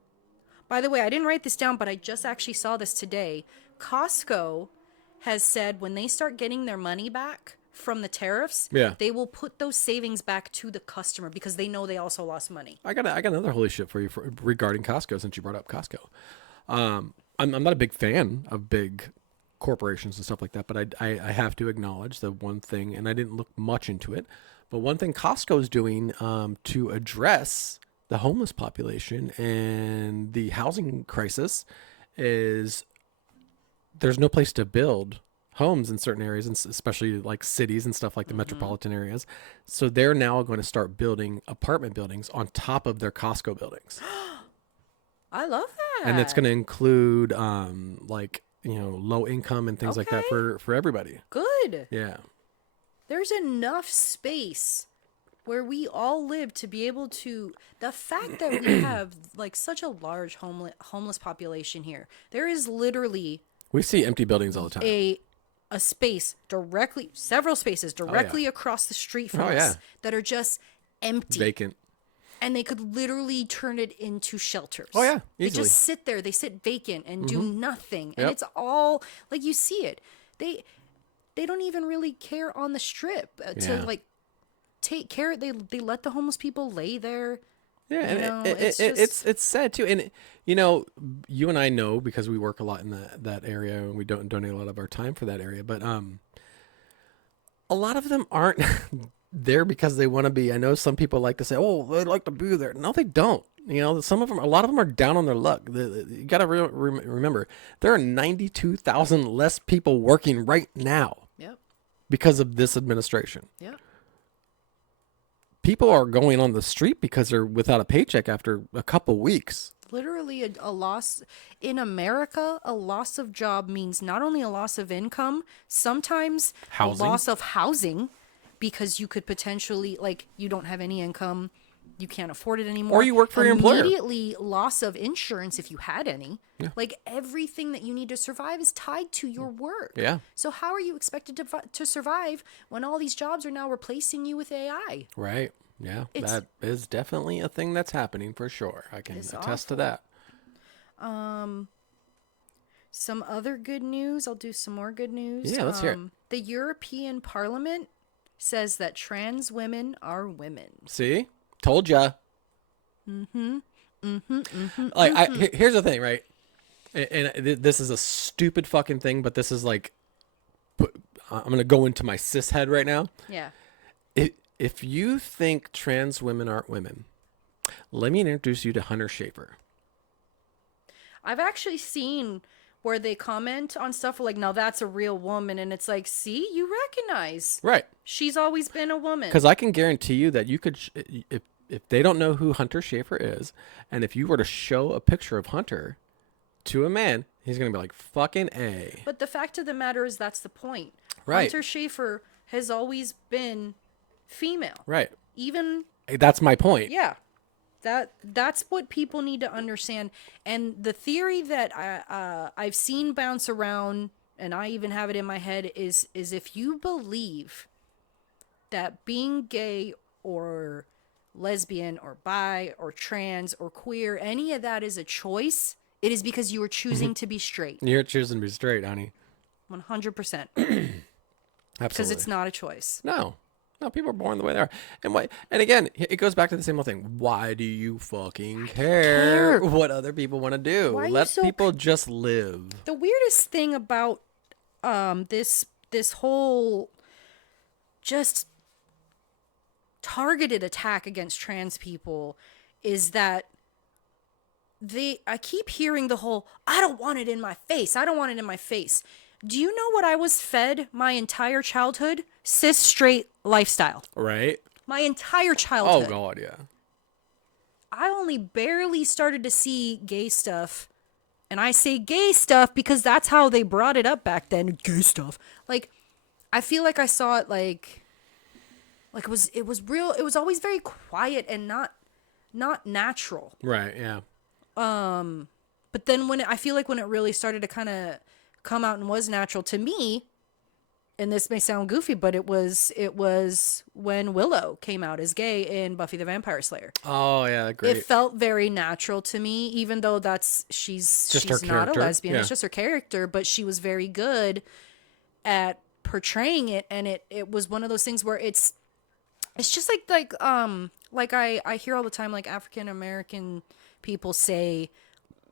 By the way, I didn't write this down, but I just actually saw this today. Costco has said when they start getting their money back from the tariffs, they will put those savings back to the customer because they know they also lost money. I got another holy shit for you regarding Costco, since you brought up Costco. I'm not a big fan of big corporations and stuff like that, but I have to acknowledge the one thing, and I didn't look much into it, but one thing Costco is doing to address the homeless population and the housing crisis is there's no place to build homes in certain areas, and especially like cities and stuff like the metropolitan areas. So they're now going to start building apartment buildings on top of their Costco buildings. I love that. And it's going to include like, low income and things like that for everybody. Good. Yeah. There's enough space where we all live to be able to, the fact that we have like such a large homeless population here. There is literally, we see empty buildings all the time. A space directly, several spaces directly across the street from us that are just empty. Vacant. And they could literally turn it into shelters. Oh, yeah. Easily. They just sit there. They sit vacant and do nothing. And it's all, like, you see it. They don't even really care on the strip to, like, take care. They let the homeless people lay there. Yeah, and it's sad, too. And, you and I know, because we work a lot in that area, and we don't donate a lot of our time for that area. But a lot of them aren't there because they want to be. I know some people like to say, "Oh, they like to be there." No, they don't. Some of them, a lot of them are down on their luck. You got to remember, there are 92,000 less people working right now. Yep. Because of this administration. Yep. People are going on the street because they're without a paycheck after a couple weeks. Literally a loss in America. A loss of job means not only a loss of income, sometimes housing. A loss of housing. Because you could potentially, like, you don't have any income, you can't afford it anymore. Or you work for your employer. Immediately loss of insurance if you had any. Yeah. Like, everything that you need to survive is tied to your work. Yeah. So how are you expected to survive when all these jobs are now replacing you with AI? Right. Yeah. That is definitely a thing that's happening for sure. I can attest to that. Some other good news. I'll do some more good news. Yeah, let's hear it. The European Parliament says that trans women are women. See? Told ya. Like, here's the thing, right? And this is a stupid fucking thing, but this is like, I'm going to go into my cis head right now. Yeah. If you think trans women aren't women, let me introduce you to Hunter Schafer. I've actually seen where they comment on stuff like, now that's a real woman. And it's like, see, you recognize. Right. She's always been a woman. Because I can guarantee you that you could, if they don't know who Hunter Schafer is, and if you were to show a picture of Hunter to a man, he's going to be like, fucking A. But the fact of the matter is that's the point. Right. Hunter Schafer has always been female. Right. Even. That's my point. Yeah. That's what people need to understand. And the theory that I've seen bounce around, and I even have it in my head, is if you believe that being gay or lesbian or bi or trans or queer, any of that is a choice, it is because you are choosing to be straight. You're choosing to be straight, honey. 100%. Absolutely. Because it's not a choice. No, people are born the way they are. And again, it goes back to the same old thing. Why do you fucking care what other people want to do? Let people just live. The weirdest thing about this whole just targeted attack against trans people is that I keep hearing the whole, I don't want it in my face. I don't want it in my face. Do you know what I was fed my entire childhood? Cis straight lifestyle. Right. My entire childhood. Oh, God, yeah. I only barely started to see gay stuff. And I say gay stuff because that's how they brought it up back then. Gay stuff. Like, I feel like I saw it like it was real. It was always very quiet and not natural. Right, yeah. But then I feel like when it really started to kind of come out and was natural to me, and this may sound goofy, but it was when Willow came out as gay in Buffy the Vampire Slayer. Oh yeah, great. It felt very natural to me, even though she's her not a character. lesbian. Yeah. It's just her character, but she was very good at portraying it, and it was one of those things where it's just like I hear all the time, like, African American people say,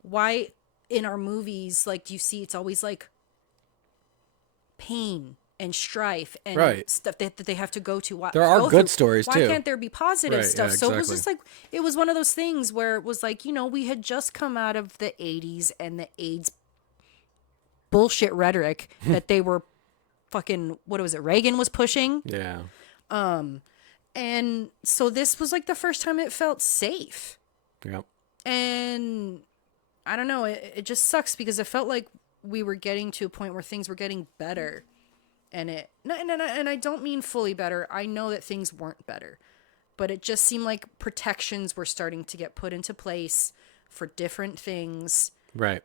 why in our movies, like, do you see it's always like pain and strife and stuff that they have to go to. There are good stories too. Why can't there be positive stuff? Yeah, exactly. So it was just like, it was one of those things where it was like, we had just come out of the 80s and the AIDS bullshit rhetoric that they were fucking, what was it, Reagan was pushing? Yeah. And so this was like the first time it felt safe. Yep. And I don't know, it just sucks because it felt like we were getting to a point where things were getting better. And I don't mean fully better. I know that things weren't better. But it just seemed like protections were starting to get put into place for different things. Right.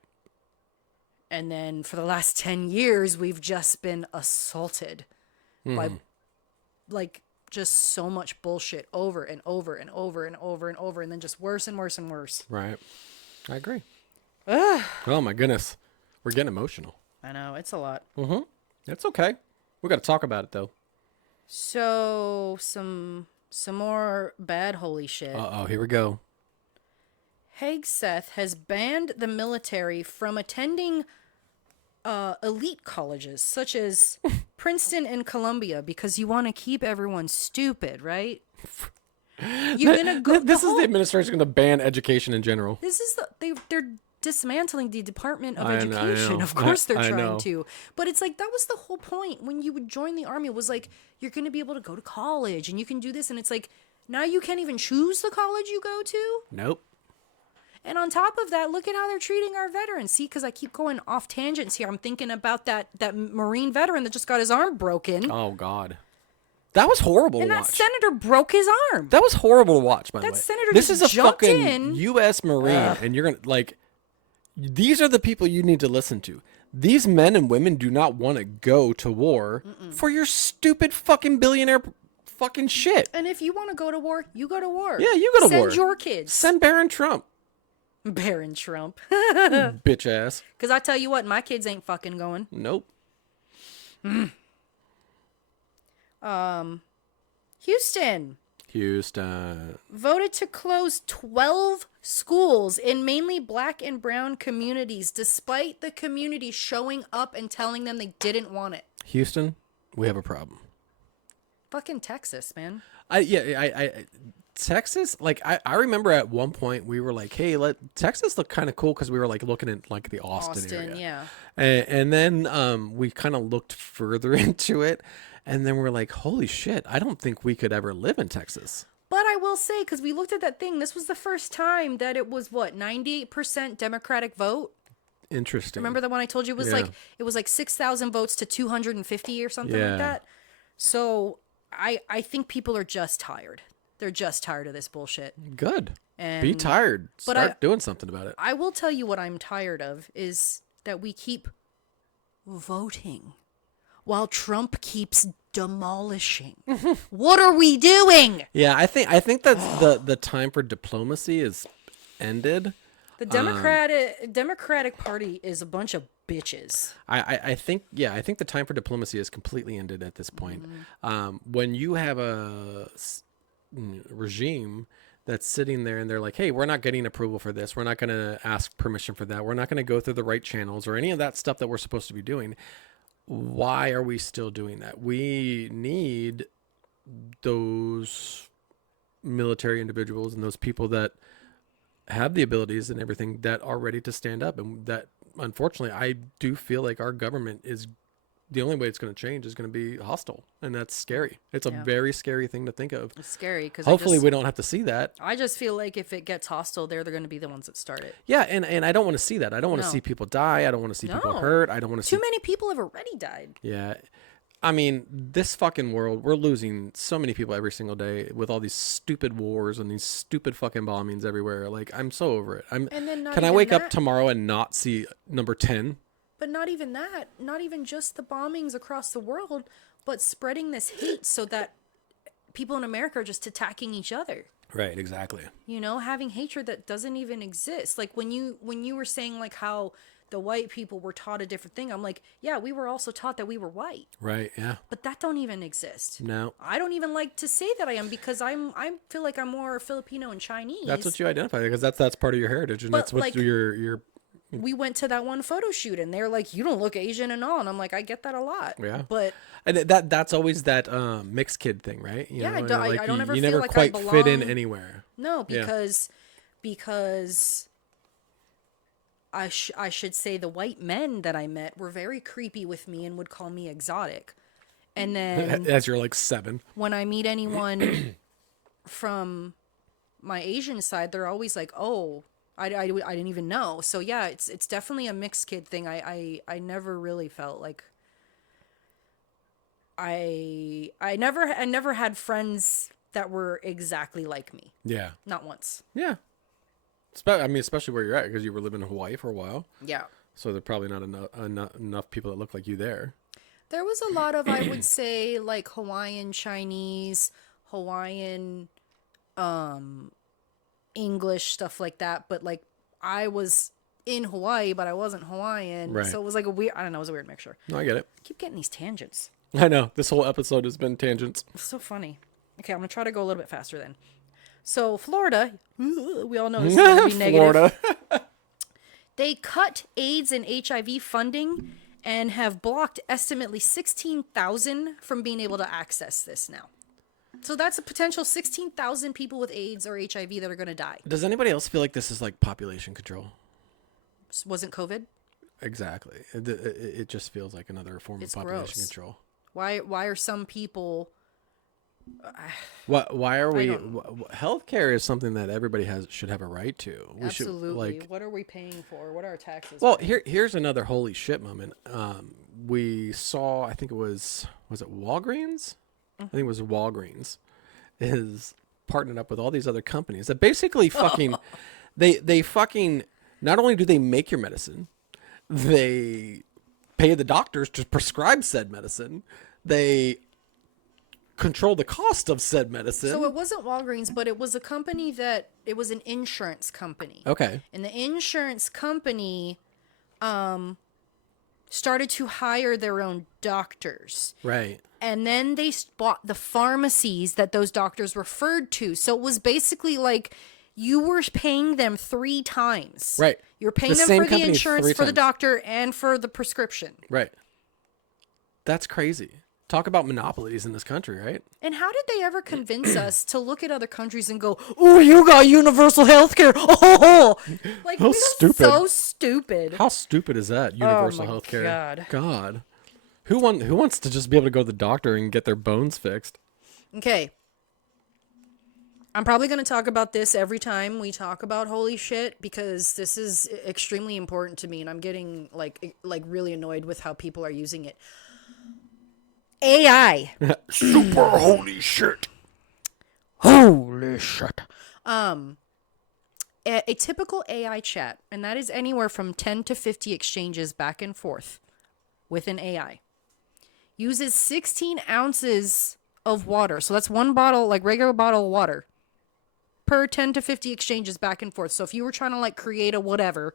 And then for the last 10 years, we've just been assaulted by, like, just so much bullshit over and over and over and over and over. And then just worse and worse and worse. Right. I agree. Oh, my goodness. We're getting emotional. I know. It's a lot. Mm-hmm. It's okay. We got to talk about it, though. So, some more bad holy shit. Uh-oh, here we go. Hegseth has banned the military from attending elite colleges, such as Princeton and Columbia, because you want to keep everyone stupid, right? You're gonna go. This is the administration going to ban education in general. This is they're dismantling the Department of Education. Of course they're trying to. But it's like, that was the whole point when you would join the army. It was like, you're going to be able to go to college and you can do this. And it's like, now you can't even choose the college you go to. Nope. And on top of that, look at how they're treating our veterans. See, because I keep going off tangents here. I'm thinking about that Marine veteran that just got his arm broken. Oh, God. That was horrible to watch. And that senator broke his arm. That was horrible to watch, by the way. That senator this just is a jumped fucking in. U.S. Marine, and you're going to, like... These are the people you need to listen to. These men and women do not want to go to war for your stupid fucking billionaire fucking shit. And if you want to go to war, you go to war. Yeah, you go to war. Send your kids. Send Barron Trump. Barron Trump. Bitch ass. Because I tell you what, my kids ain't fucking going. Nope. Houston voted to close 12 schools in mainly black and brown communities, despite the community showing up and telling them they didn't want it. Houston, we have a problem. Fucking Texas, man. Texas, like, I remember at one point we were like, hey, Texas look kind of cool because we were like looking at like the Austin area. Yeah. And then we kind of looked further into it. And then we're like, holy shit, I don't think we could ever live in Texas. But I will say, because we looked at that thing, this was the first time that it was, 98% Democratic vote? Interesting. Remember the one I told you? It was like 6,000 votes to 250 or something like that? So I think people are just tired. They're just tired of this bullshit. Good. And be tired. Start doing something about it. I will tell you what I'm tired of is that we keep voting while Trump keeps demolishing. What are we doing? Yeah, I think that's the time for diplomacy is ended. The Democratic Party is a bunch of bitches. I think the time for diplomacy is completely ended at this point. When you have a regime that's sitting there and they're like, hey, we're not getting approval for this. We're not going to ask permission for that. We're not going to go through the right channels or any of that stuff that we're supposed to be doing. Why are we still doing that? We need those military individuals and those people that have the abilities and everything that are ready to stand up. And that, unfortunately, I do feel like our government is the only way it's going to change is going to be hostile. And that's scary. It's a very scary thing to think of. It's scary because hopefully we don't have to see that. I just feel like if it gets hostile, they're going to be the ones that start it. Yeah. And I don't want to see that. I don't want to see people die. I don't want to see people hurt. I don't want to see. Too many people have already died. Yeah. I mean, this fucking world, we're losing so many people every single day with all these stupid wars and these stupid fucking bombings everywhere. Like, I'm so over it. Can I wake up tomorrow and not see number 10? But not even that, not even just the bombings across the world, but spreading this hate so that people in America are just attacking each other. Right, exactly. You know, having hatred that doesn't even exist. Like when you were saying like how the white people were taught a different thing. I'm like, yeah, we were also taught that we were white. Right, yeah. But that don't even exist. No. I don't even like to say that I am, because I feel like I'm more Filipino and Chinese. That's what you identify, because that's part of your heritage, and that's what like, your we went to that one photo shoot and they're like, you don't look Asian and all, and I'm like, I get that a lot. Yeah. But and that's always that mixed kid thing, right? You know, I don't ever you feel never like quite I belong. fit in anywhere. No, because I should say the white men that I met were very creepy with me and would call me exotic. And then as you're like 7, when I meet anyone from my Asian side, they're always like, "Oh, I didn't even know." So yeah, it's definitely a mixed kid thing. I never really felt like I never had friends that were exactly like me. Yeah. Not once. Yeah. I mean, especially where you're at, because you were living in Hawaii for a while. Yeah. So there are probably not enough people that look like you there. There was a lot of, I would say, like Hawaiian Chinese, Hawaiian English, stuff like that. But like, I was in Hawaii, but I wasn't Hawaiian. Right. So it was like it was a weird mixture. No, I get it. I keep getting these tangents. I know. This whole episode has been tangents. It's so funny. Okay, I'm going to try to go a little bit faster then. So Florida, we all know this is going to be negative. Florida. They cut AIDS and HIV funding and have blocked estimately 16,000 from being able to access this now. So that's a potential 16,000 people with AIDS or HIV that are going to die. Does anybody else feel like this is like population control? Wasn't COVID? Exactly. It just feels like another form of population control. Why are some people... Why are we? Healthcare is something that everybody should have a right to. Absolutely. What are we paying for? What are our taxes? Well, here's another holy shit moment. We saw, I think was it Walgreens? I think it was Walgreens is partnered up with all these other companies that basically fucking they fucking, not only do they make your medicine, they pay the doctors to prescribe said medicine. They control the cost of said medicine. So it wasn't Walgreens, but it was a company it was an insurance company. Okay. And the insurance company started to hire their own doctors. Right. And then they bought the pharmacies that those doctors referred to. So it was basically like you were paying them 3 times. Right. You're paying them for the insurance, for the doctor, and for the prescription. Right. That's crazy. Talk about monopolies in this country, right? And how did they ever convince us to look at other countries and go, "Oh, you got universal health care"? Oh, like how stupid! So stupid. How stupid is that? Universal health care. God, who wants to just be able to go to the doctor and get their bones fixed? Okay, I'm probably going to talk about this every time we talk about holy shit, because this is extremely important to me, and I'm getting like really annoyed with how people are using it. AI. Super holy shit. Holy shit. A typical AI chat, and that is anywhere from 10 to 50 exchanges back and forth with an AI, uses 16 ounces of water. So that's one bottle, like regular bottle of water, per 10 to 50 exchanges back and forth. So if you were trying to like create a whatever,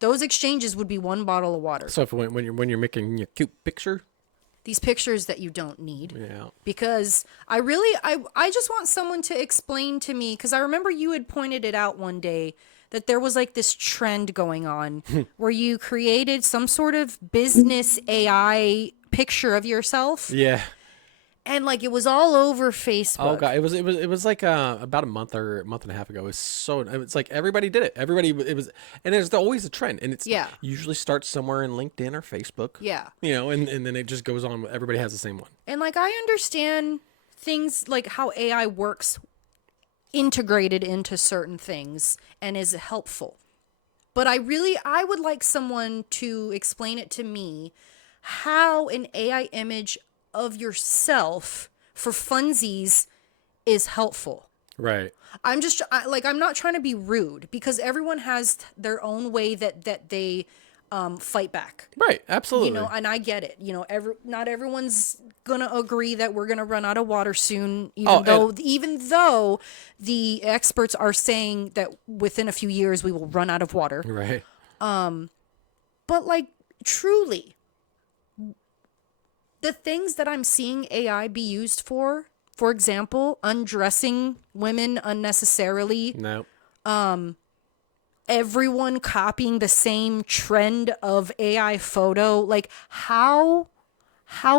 those exchanges would be one bottle of water. So if when you're making a cute picture, these pictures that you don't need. Yeah. Because I just want someone to explain to me, because I remember you had pointed it out one day that there was like this trend going on where you created some sort of business AI picture of yourself. Yeah. And like it was all over Facebook. Oh god, it was like about a month or a month and a half ago. It's like everybody did it. And there's always a trend, and it's usually starts somewhere in LinkedIn or Facebook. Yeah. You know, and then it just goes on. Everybody has the same one. And like I understand things like how AI works integrated into certain things and is helpful. But I would like someone to explain it to me how an AI image of yourself for funsies is helpful. Right. I'm not trying to be rude, because everyone has their own way that they fight back. Right. Absolutely. You know, and I get it. You know, not everyone's gonna agree that we're gonna run out of water soon, even though the experts are saying that within a few years we will run out of water. Right. But like, truly, the things that I'm seeing AI be used for example, undressing women unnecessarily. No. Everyone copying the same trend of AI photo. Like, how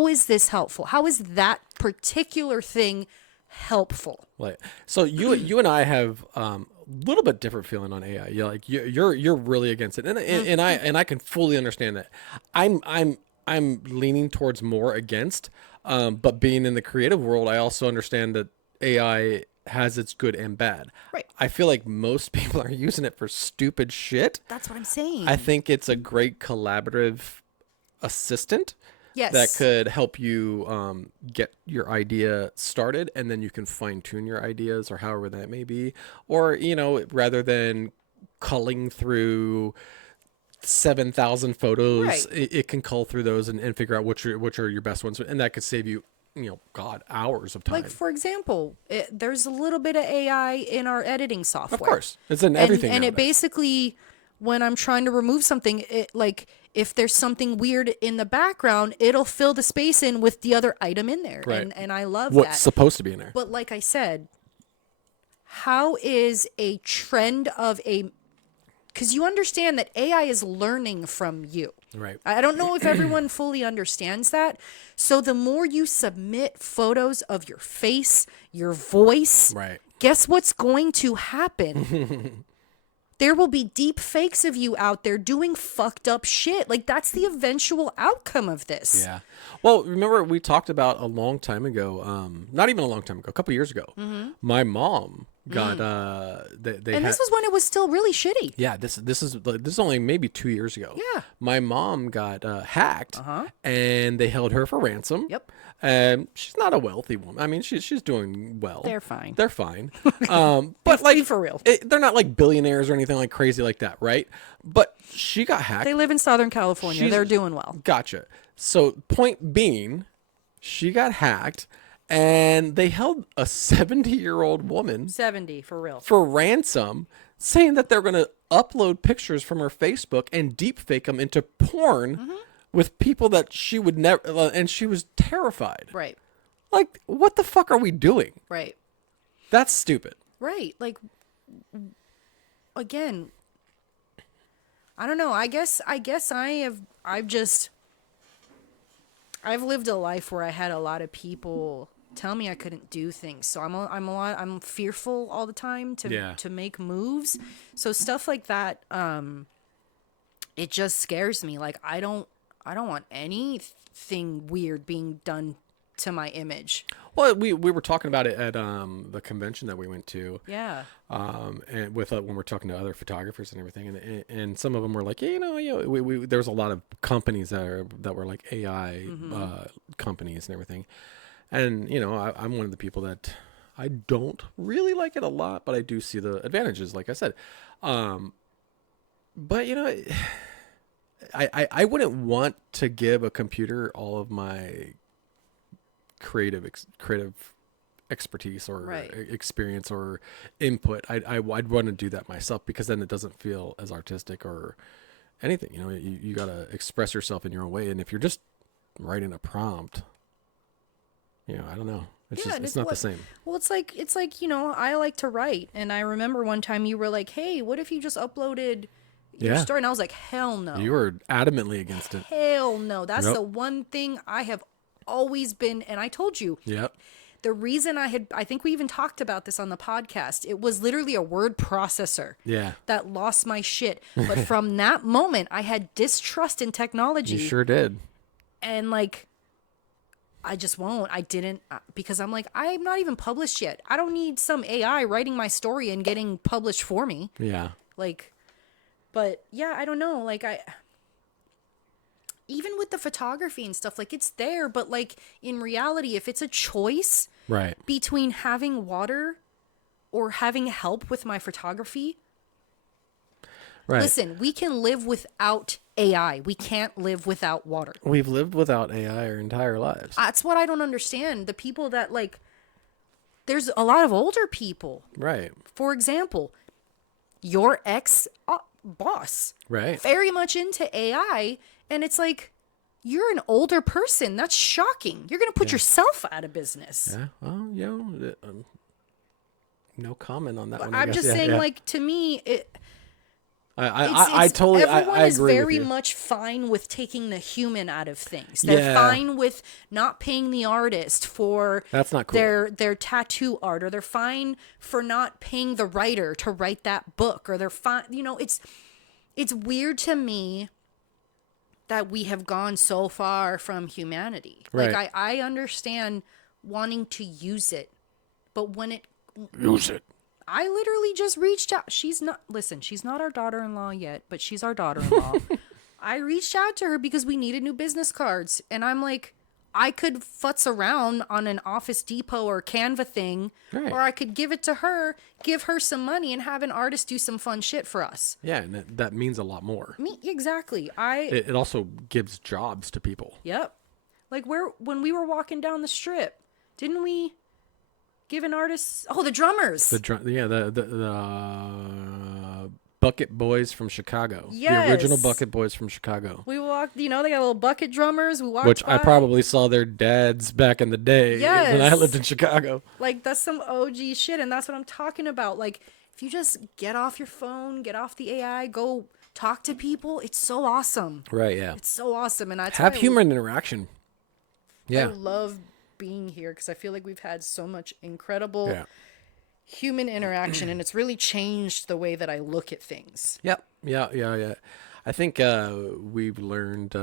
is this helpful? How is that particular thing helpful? Like, so you and I have little bit different feeling on AI. You're really against it, and I can fully understand that. I'm leaning towards more against, but being in the creative world, I also understand that AI has its good and bad. Right. I feel like most people are using it for stupid shit. That's what I'm saying. I think it's a great collaborative assistant. Yes. That could help you get your idea started, and then you can fine tune your ideas or however that may be. Or, rather than culling through 7,000 photos, right. it can cull through those and figure out which are your best ones. And that could save you, hours of time. Like, for example, there's a little bit of AI in our editing software. Of course. It's in everything. And it basically, when I'm trying to remove something, if there's something weird in the background, it'll fill the space in with the other item in there. Right. And I love what's supposed to be in there. But like I said, how is a trend of because you understand that AI is learning from you. Right. I don't know if everyone fully understands that. So the more you submit photos of your face, your voice, right. Guess what's going to happen? There will be deep fakes of you out there doing fucked up shit. Like, that's the eventual outcome of this. Yeah. Well, remember we talked about a long time ago, not even a long time ago, a couple years ago, my mom got, this was when it was still really shitty. Yeah, this is only maybe 2 years ago. Yeah. My mom got hacked, and they held her for ransom. Yep. And she's not a wealthy woman. I mean, she's doing well. They're fine. They're fine. But like, for real, they're not like billionaires or anything like crazy like that, right? But she got hacked. They live in Southern California. They're doing well. Gotcha. So point being, she got hacked, and they held a 70-year-old woman 70 for real for ransom, saying that they're going to upload pictures from her Facebook and deep fake them into porn with people that she would never, and she was terrified. Right. Like, what the fuck are we doing? Right. That's stupid. Right. Like, again, I don't know. I guess I've lived a life where I had a lot of people tell me I couldn't do things. So I'm fearful all the time to make moves. So stuff like that, it just scares me. Like, I don't want anything weird being done to my image. Well, we were talking about it at the convention that we went to. Yeah. And with when we're talking to other photographers and everything, and some of them were like, there's a lot of companies that were like AI companies and everything, and I'm one of the people that I don't really like it a lot, but I do see the advantages, like I said. But I wouldn't want to give a computer all of my creative expertise or experience or input. I'd want to do that myself, because then it doesn't feel as artistic or anything. You got to express yourself in your own way. And if you're just writing a prompt, I don't know. It's not the same. Well, it's like, I like to write. And I remember one time you were like, hey, what if you just uploaded your story? And I was like, hell no. You were adamantly against it. Hell no. That's the one thing I have always been. And I told you. Yep. The reason I think we even talked about this on the podcast, it was literally a word processor that lost my shit. But from that moment, I had distrust in technology. You sure did. And like, I just won't. I didn't, because I'm like, I'm not even published yet. I don't need some AI writing my story and getting published for me. Yeah. Like, but yeah, I don't know. Like, even with the photography and stuff, like, it's there, but like, in reality, if it's a choice between having water or having help with my photography, listen, we can live without AI. We can't live without water. We've lived without AI our entire lives. That's what I don't understand. The people that, like, there's a lot of older people. Right. For example, your ex boss. Right. Very much into AI. And it's like, you're an older person. That's shocking. You're going to put yourself out of business. Yeah. Well, no comment on that one. I'm just saying, like, to me, I totally everyone I is agree very with you. much fine with taking the human out of things. They're fine with not paying the artist for that's not cool. their tattoo art, or they're fine for not paying the writer to write that book, or they're fine. It's weird to me that we have gone so far from humanity. Right. Like I understand wanting to use it, but when it use it. I literally just reached out. She's not our daughter-in-law yet, but she's our daughter-in-law. I reached out to her because we needed new business cards. And I'm like, I could futz around on an Office Depot or Canva thing, right. Or I could give it to her, give her some money, and have an artist do some fun shit for us. Yeah, and that means a lot more. Exactly. It also gives jobs to people. Yep. Like when we were walking down the strip, didn't we give an artist? Oh, the drummers. The Bucket Boys from Chicago. Yes. The original Bucket Boys from Chicago. We walked, they got little bucket drummers. We walked Which by. I probably saw their dads back in the day when I lived in Chicago. Like, that's some OG shit, and that's what I'm talking about. Like, if you just get off your phone, get off the AI, go talk to people, it's so awesome. Right, yeah. It's so awesome. And have human interaction. Yeah. I love being here because I feel like we've had so much incredible human interaction, and it's really changed the way that I look at things. Yep. Yeah. I think we've learned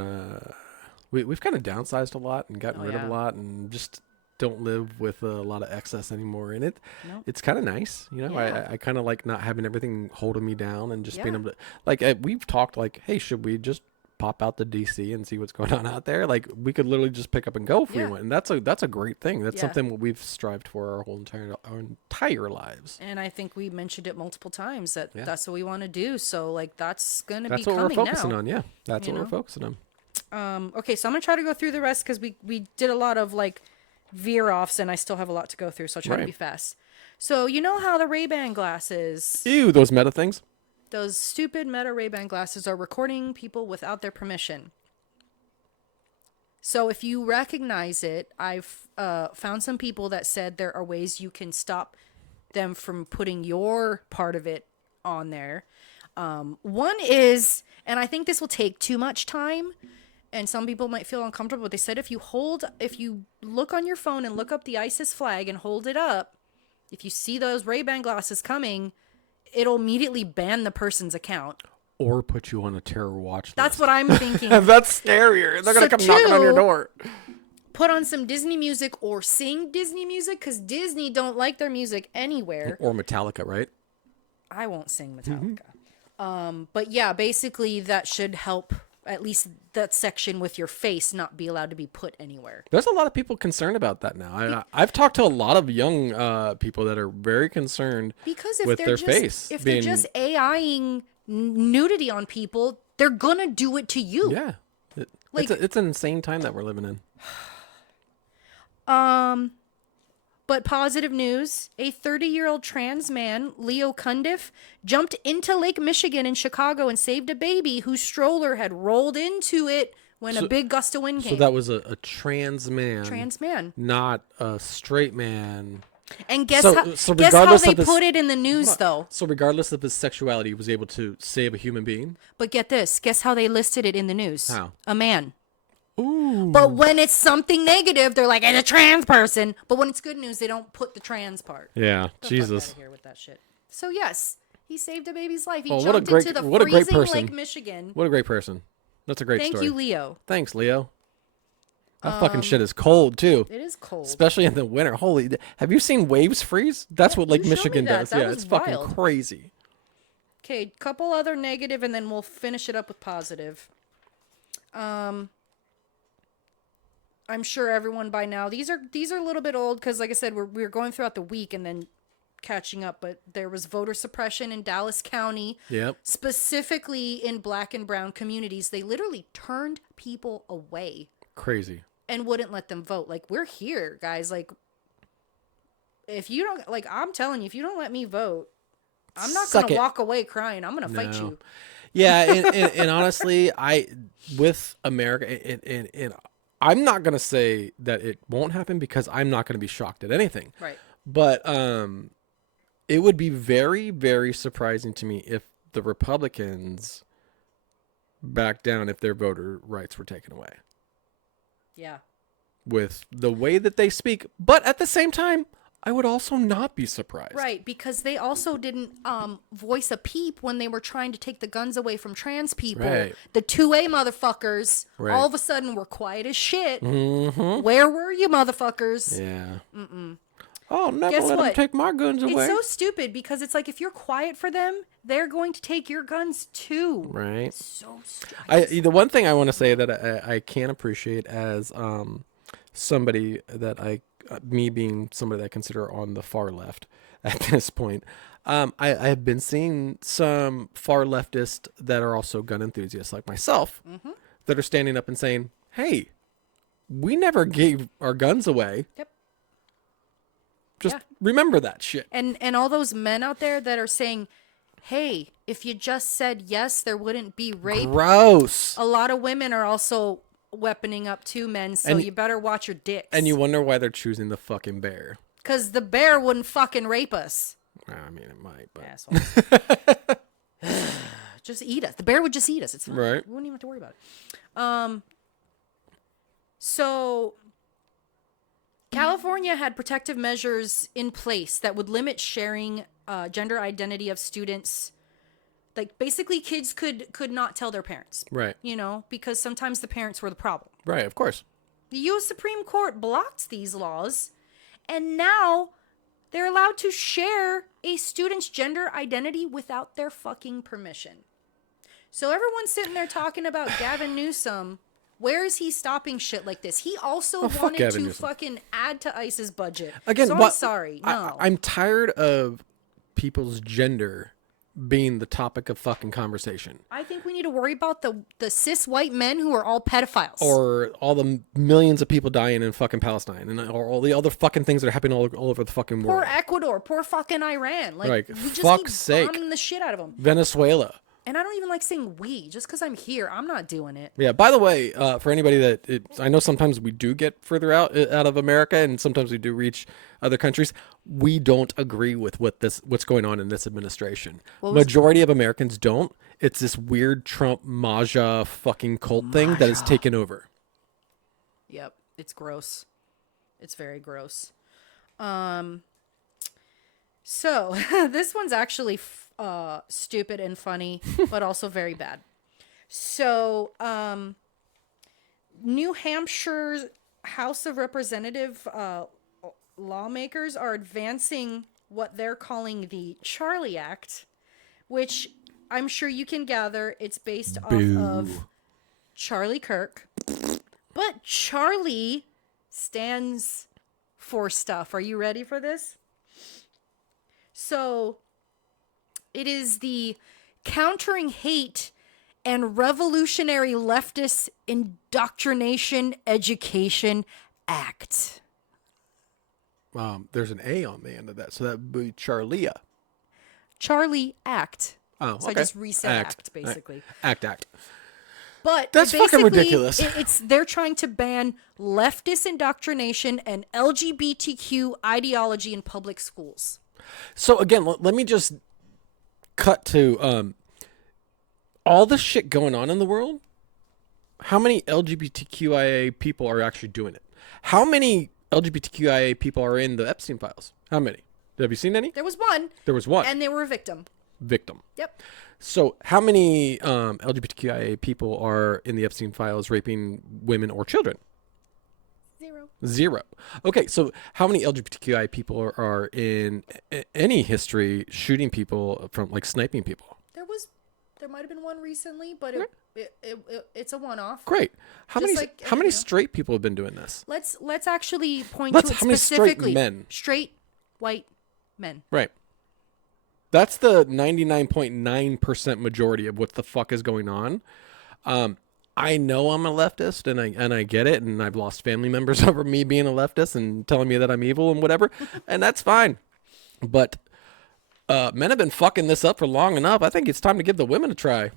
we've kind of downsized a lot and gotten rid of a lot, and just don't live with a lot of excess anymore. And it's kind of nice, I kind of like not having everything holding me down, and just being able to, like, we've talked like, hey, should we just pop out to DC and see what's going on out there? Like, we could literally just pick up and go if we went, and that's a great thing. That's something what we've strived for our entire lives. And I think we mentioned it multiple times that that's what we want to do. So, like, that's gonna be what coming we're focusing now. on. Yeah, that's what we're focusing on. Okay, so I'm gonna try to go through the rest because we did a lot of like veer offs, and I still have a lot to go through. So I'll try to be fast. So you know how the Ray-Ban glasses? Ew, those meta things. Those stupid Meta Ray-Ban glasses are recording people without their permission. So if you recognize it, I've found some people that said there are ways you can stop them from putting your part of it on there. One is, and I think this will take too much time, and some people might feel uncomfortable, but they said if you look on your phone and look up the ISIS flag and hold it up, if you see those Ray-Ban glasses coming, it'll immediately ban the person's account. Or put you on a terror watch list. That's what I'm thinking. That's scarier. They're going to come knocking on your door. Put on some Disney music or sing Disney music, because Disney don't like their music anywhere. Or Metallica, right? I won't sing Metallica. But yeah, basically that should help at least that section with your face not be allowed to be put anywhere. There's a lot of people concerned about that now. I've talked to a lot of young people that are very concerned with their face. If they're just AIing nudity on people, they're gonna do it to you. Yeah, it's an insane time that we're living in. But positive news, a 30-year-old trans man, Leo Cundiff, jumped into Lake Michigan in Chicago and saved a baby whose stroller had rolled into it when a big gust of wind came. So that was a trans man. Trans man. Not a straight man. And guess how they put it in the news, though? So regardless of his sexuality, he was able to save a human being? But get this. Guess how they listed it in the news? How? A man. Ooh. But when it's something negative, they're like, it's a trans person. But when it's good news, they don't put the trans part. Yeah, Get Jesus. the fuck out of here with that shit. So yes, he saved a baby's life. He Oh, jumped into the freezing Lake Michigan. What a great person. That's a great story. Thank you, Leo. Thanks, Leo. That fucking shit is cold, too. It is cold. Especially in the winter. Holy, have you seen waves freeze? That's what Lake you showed Michigan me that. does. That Yeah, was it's fucking wild. crazy. Okay, couple other negative, and then we'll finish it up with positive. I'm sure everyone by now, these are a little bit old because, like I said, we're going throughout the week and then catching up. But there was voter suppression in Dallas County, specifically in Black and brown communities. They literally turned people away, Crazy, and wouldn't let them vote. Like, we're here, guys. Like, if you don't, like, I'm telling you, if you don't let me vote, I'm not going to walk away crying. I'm going to fight you. Yeah, and honestly, with America, and I'm not going to say that it won't happen because I'm not going to be shocked at anything. Right. But it would be very, very surprising to me if the Republicans back down if their voter rights were taken away. Yeah. With the way that they speak. But at the same time, I would also not be surprised. Right, because they also didn't voice a peep when they were trying to take the guns away from trans people. Right. The 2A motherfuckers all of a sudden were quiet as shit. Mm-hmm. Where were you, motherfuckers? Yeah. Mm-mm. Oh, never let them take my guns away. It's so stupid because it's like if you're quiet for them, they're going to take your guns too. Right. It's so stupid. The one thing I want to say that I can appreciate as somebody that me being somebody that I consider on the far left at this point, I have been seeing some far leftists that are also gun enthusiasts like myself that are standing up and saying, hey, we never gave our guns away. Yep. Just remember that shit. And all those men out there that are saying, hey, if you just said yes, there wouldn't be rape. Gross. A lot of women are also weaponing up to men, so you better watch your dicks. And you wonder why they're choosing the fucking bear. Because the bear wouldn't fucking rape us. I mean, it might, but... Assholes. Just eat us. The bear would just eat us. It's fine. Right. We wouldn't even have to worry about it. So... California had protective measures in place that would limit sharing gender identity of students. Like, basically, kids could not tell their parents. Right. You know, because sometimes the parents were the problem. Right, of course. The U.S. Supreme Court blocked these laws, and now they're allowed to share a student's gender identity without their fucking permission. So everyone's sitting there talking about Gavin Newsom. Where is he stopping shit like this? He also wanted to fucking add to ICE's budget. Again, so I'm sorry. No. I'm tired of people's gender being the topic of fucking conversation. I think we need to worry about the cis white men who are all pedophiles. Or all the millions of people dying in fucking Palestine. And or all the other fucking things that are happening all over the fucking world. Poor Ecuador. Poor fucking Iran. Like, we just fuck's keep sake. bombing the shit out of them. Venezuela. And I don't even like saying we. Just because I'm here, I'm not doing it. Yeah, by the way, for anybody that... I know sometimes we do get further out of America, and sometimes we do reach other countries. We don't agree with what's going on in this administration. Majority of Americans don't. It's this weird Trump Maja fucking cult thing that has taken over. Yep, it's gross. It's very gross. So, this one's actually... stupid and funny, but also very bad. So, New Hampshire's House of Representative lawmakers are advancing what they're calling the Charlie Act, which I'm sure you can gather it's based off of Charlie Kirk. But Charlie stands for stuff. Are you ready for this? So... It is the Countering Hate and Revolutionary Leftist Indoctrination Education Act. There's an A on the end of that, so that would be Charlia. Charlie Act. Oh, okay. So I just reset act basically. Act. But that's fucking ridiculous. They're trying to ban leftist indoctrination and LGBTQ ideology in public schools. So again, let me just... cut to all the shit going on in the world. How many LGBTQIA people are actually doing it? How many LGBTQIA people are in the Epstein files? How many? Have you seen any? There was one. There was one. And they were a victim. Yep. So how many LGBTQIA people are in the Epstein files raping women or children? Zero. Okay, so how many LGBTQI people are in any history shooting people from, like, sniping people? There might have been one recently, but it's a one-off. Great. How many straight people have been doing this? Let's actually point to it specifically. Straight men? Straight white men. Right. That's the 99.9% majority of what the fuck is going on. I know I'm a leftist, and I get it, and I've lost family members over me being a leftist and telling me that I'm evil and whatever, and that's fine. But Men have been fucking this up for long enough. I think it's time to give the women a try.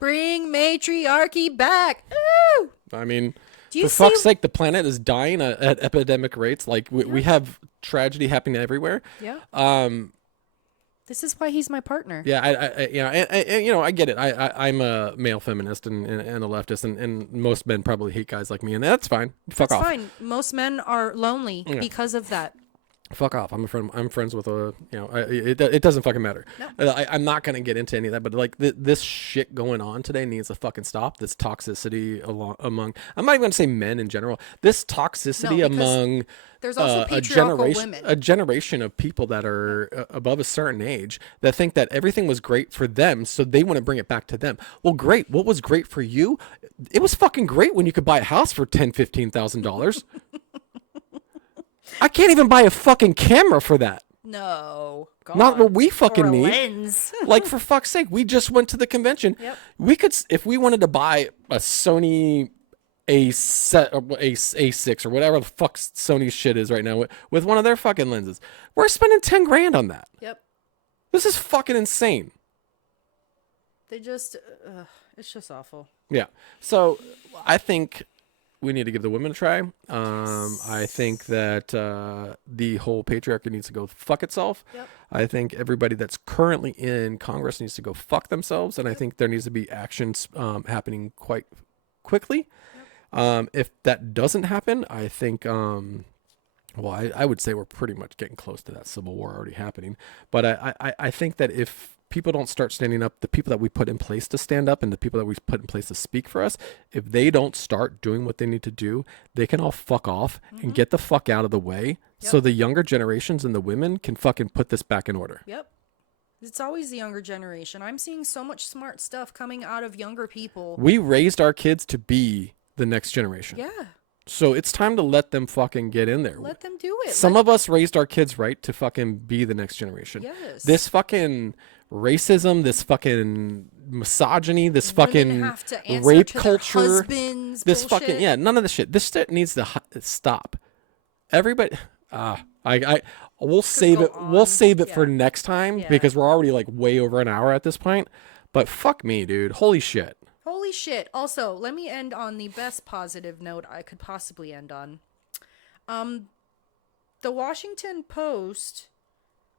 Bring matriarchy back. Ooh! I mean, for fuck's sake, the planet is dying at epidemic rates. Like, we have tragedy happening everywhere. Yeah. This is why he's my partner. Yeah, I get it. I'm a male feminist and a leftist, and most men probably hate guys like me, and that's fine. Fuck off. That's fine. Most men are lonely because of that. Fuck off. I'm friends with it doesn't fucking matter. No. I'm not going to get into any of that, but like this shit going on today needs to fucking stop. This toxicity among, I'm not even going to say men in general. This toxicity among there's also patriarchal women. A generation of people that are above a certain age that think that everything was great for them, so they want to bring it back to them. Well, great. What was great for you? It was fucking great when you could buy a house for $10,000-$15,000. I can't even buy a fucking camera for that. No. God. Not what we fucking need. Lens. Like, for fuck's sake, we just went to the convention. Yep. We could, if we wanted to buy a Sony A6 or whatever the fuck Sony shit is right now with one of their fucking lenses, we're spending $10,000 on that. Yep. This is fucking insane. They just, it's just awful. Yeah. So I think we need to give the women a try. I think that the whole patriarchy needs to go fuck itself. Yep. I think everybody that's currently in Congress needs to go fuck themselves. And I think there needs to be actions happening quite quickly. Yep. If that doesn't happen, I think, I would say we're pretty much getting close to that civil war already happening. But I think that if people don't start standing up, the people that we put in place to stand up and the people that we put in place to speak for us, if they don't start doing what they need to do, they can all fuck off and get the fuck out of the way. Yep. So the younger generations and the women can fucking put this back in order. Yep. It's always the younger generation. I'm seeing so much smart stuff coming out of younger people. We raised our kids to be the next generation. Yeah. So it's time to let them fucking get in there. Let them do it. Some of us raised our kids right to fucking be the next generation. Yes. This fucking racism, this fucking misogyny, this fucking rape culture, this bullshit. fucking none of this shit. This shit needs to stop. Everybody, we'll save it. We'll save it for next time because we're already like way over an hour at this point. But fuck me, dude. Holy shit. Holy shit. Also, let me end on the best positive note I could possibly end on. The Washington Post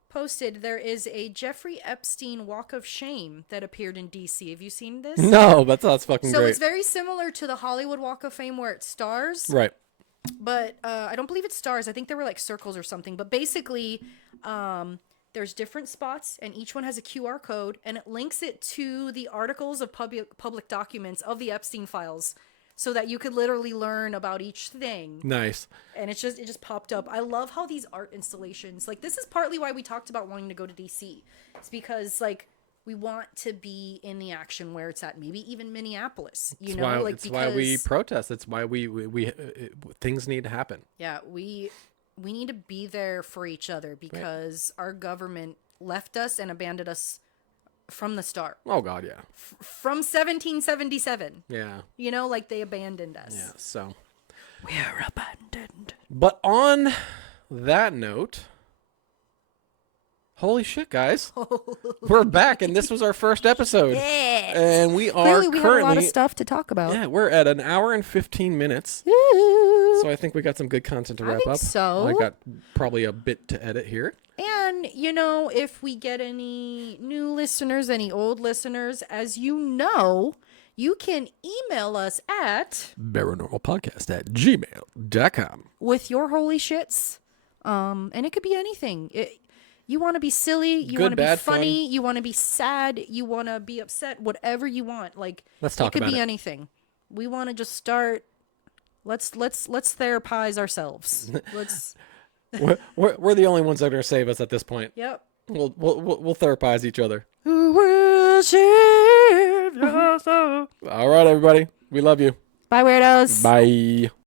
posted there is a Jeffrey Epstein Walk of Shame that appeared in DC. Have you seen this? No, but that's fucking great. So it's very similar to the Hollywood Walk of Fame where it's stars. Right. But I don't believe it's stars. I think there were like circles or something. But basically, there's different spots and each one has a QR code and it links it to the articles of public documents of the Epstein files so that you could literally learn about each thing. Nice. And it just popped up. I love how these art installations, like this is partly why we talked about wanting to go to DC. It's because like we want to be in the action where it's at, maybe even Minneapolis, you know, it's why we protest. It's why we things need to happen. Yeah. We need to be there for each other because our government left us and abandoned us from the start. Oh, God, yeah. From 1777. Yeah. You know, like they abandoned us. Yeah, so. We're abandoned. But on that note, holy shit, guys. We're back, and this was our first episode. Yes. And we are Clearly, we have a lot of stuff to talk about. Yeah, we're at an hour and 15 minutes. Ooh. So I think we got some good content to wrap up. So. I got probably a bit to edit here. And, you know, if we get any new listeners, any old listeners, as you know, you can email us at BarrowNormalPodcast@gmail.com with your holy shits. And it could be anything. You want to be silly, you want to be funny, you want to be sad, you want to be upset, whatever you want. Like, let's talk about it. It could be anything. We want to just start. Let's therapize ourselves. Let's. We're the only ones that are going to save us at this point. Yep. We'll therapize each other. Who will save yourself? All right, everybody. We love you. Bye, weirdos. Bye.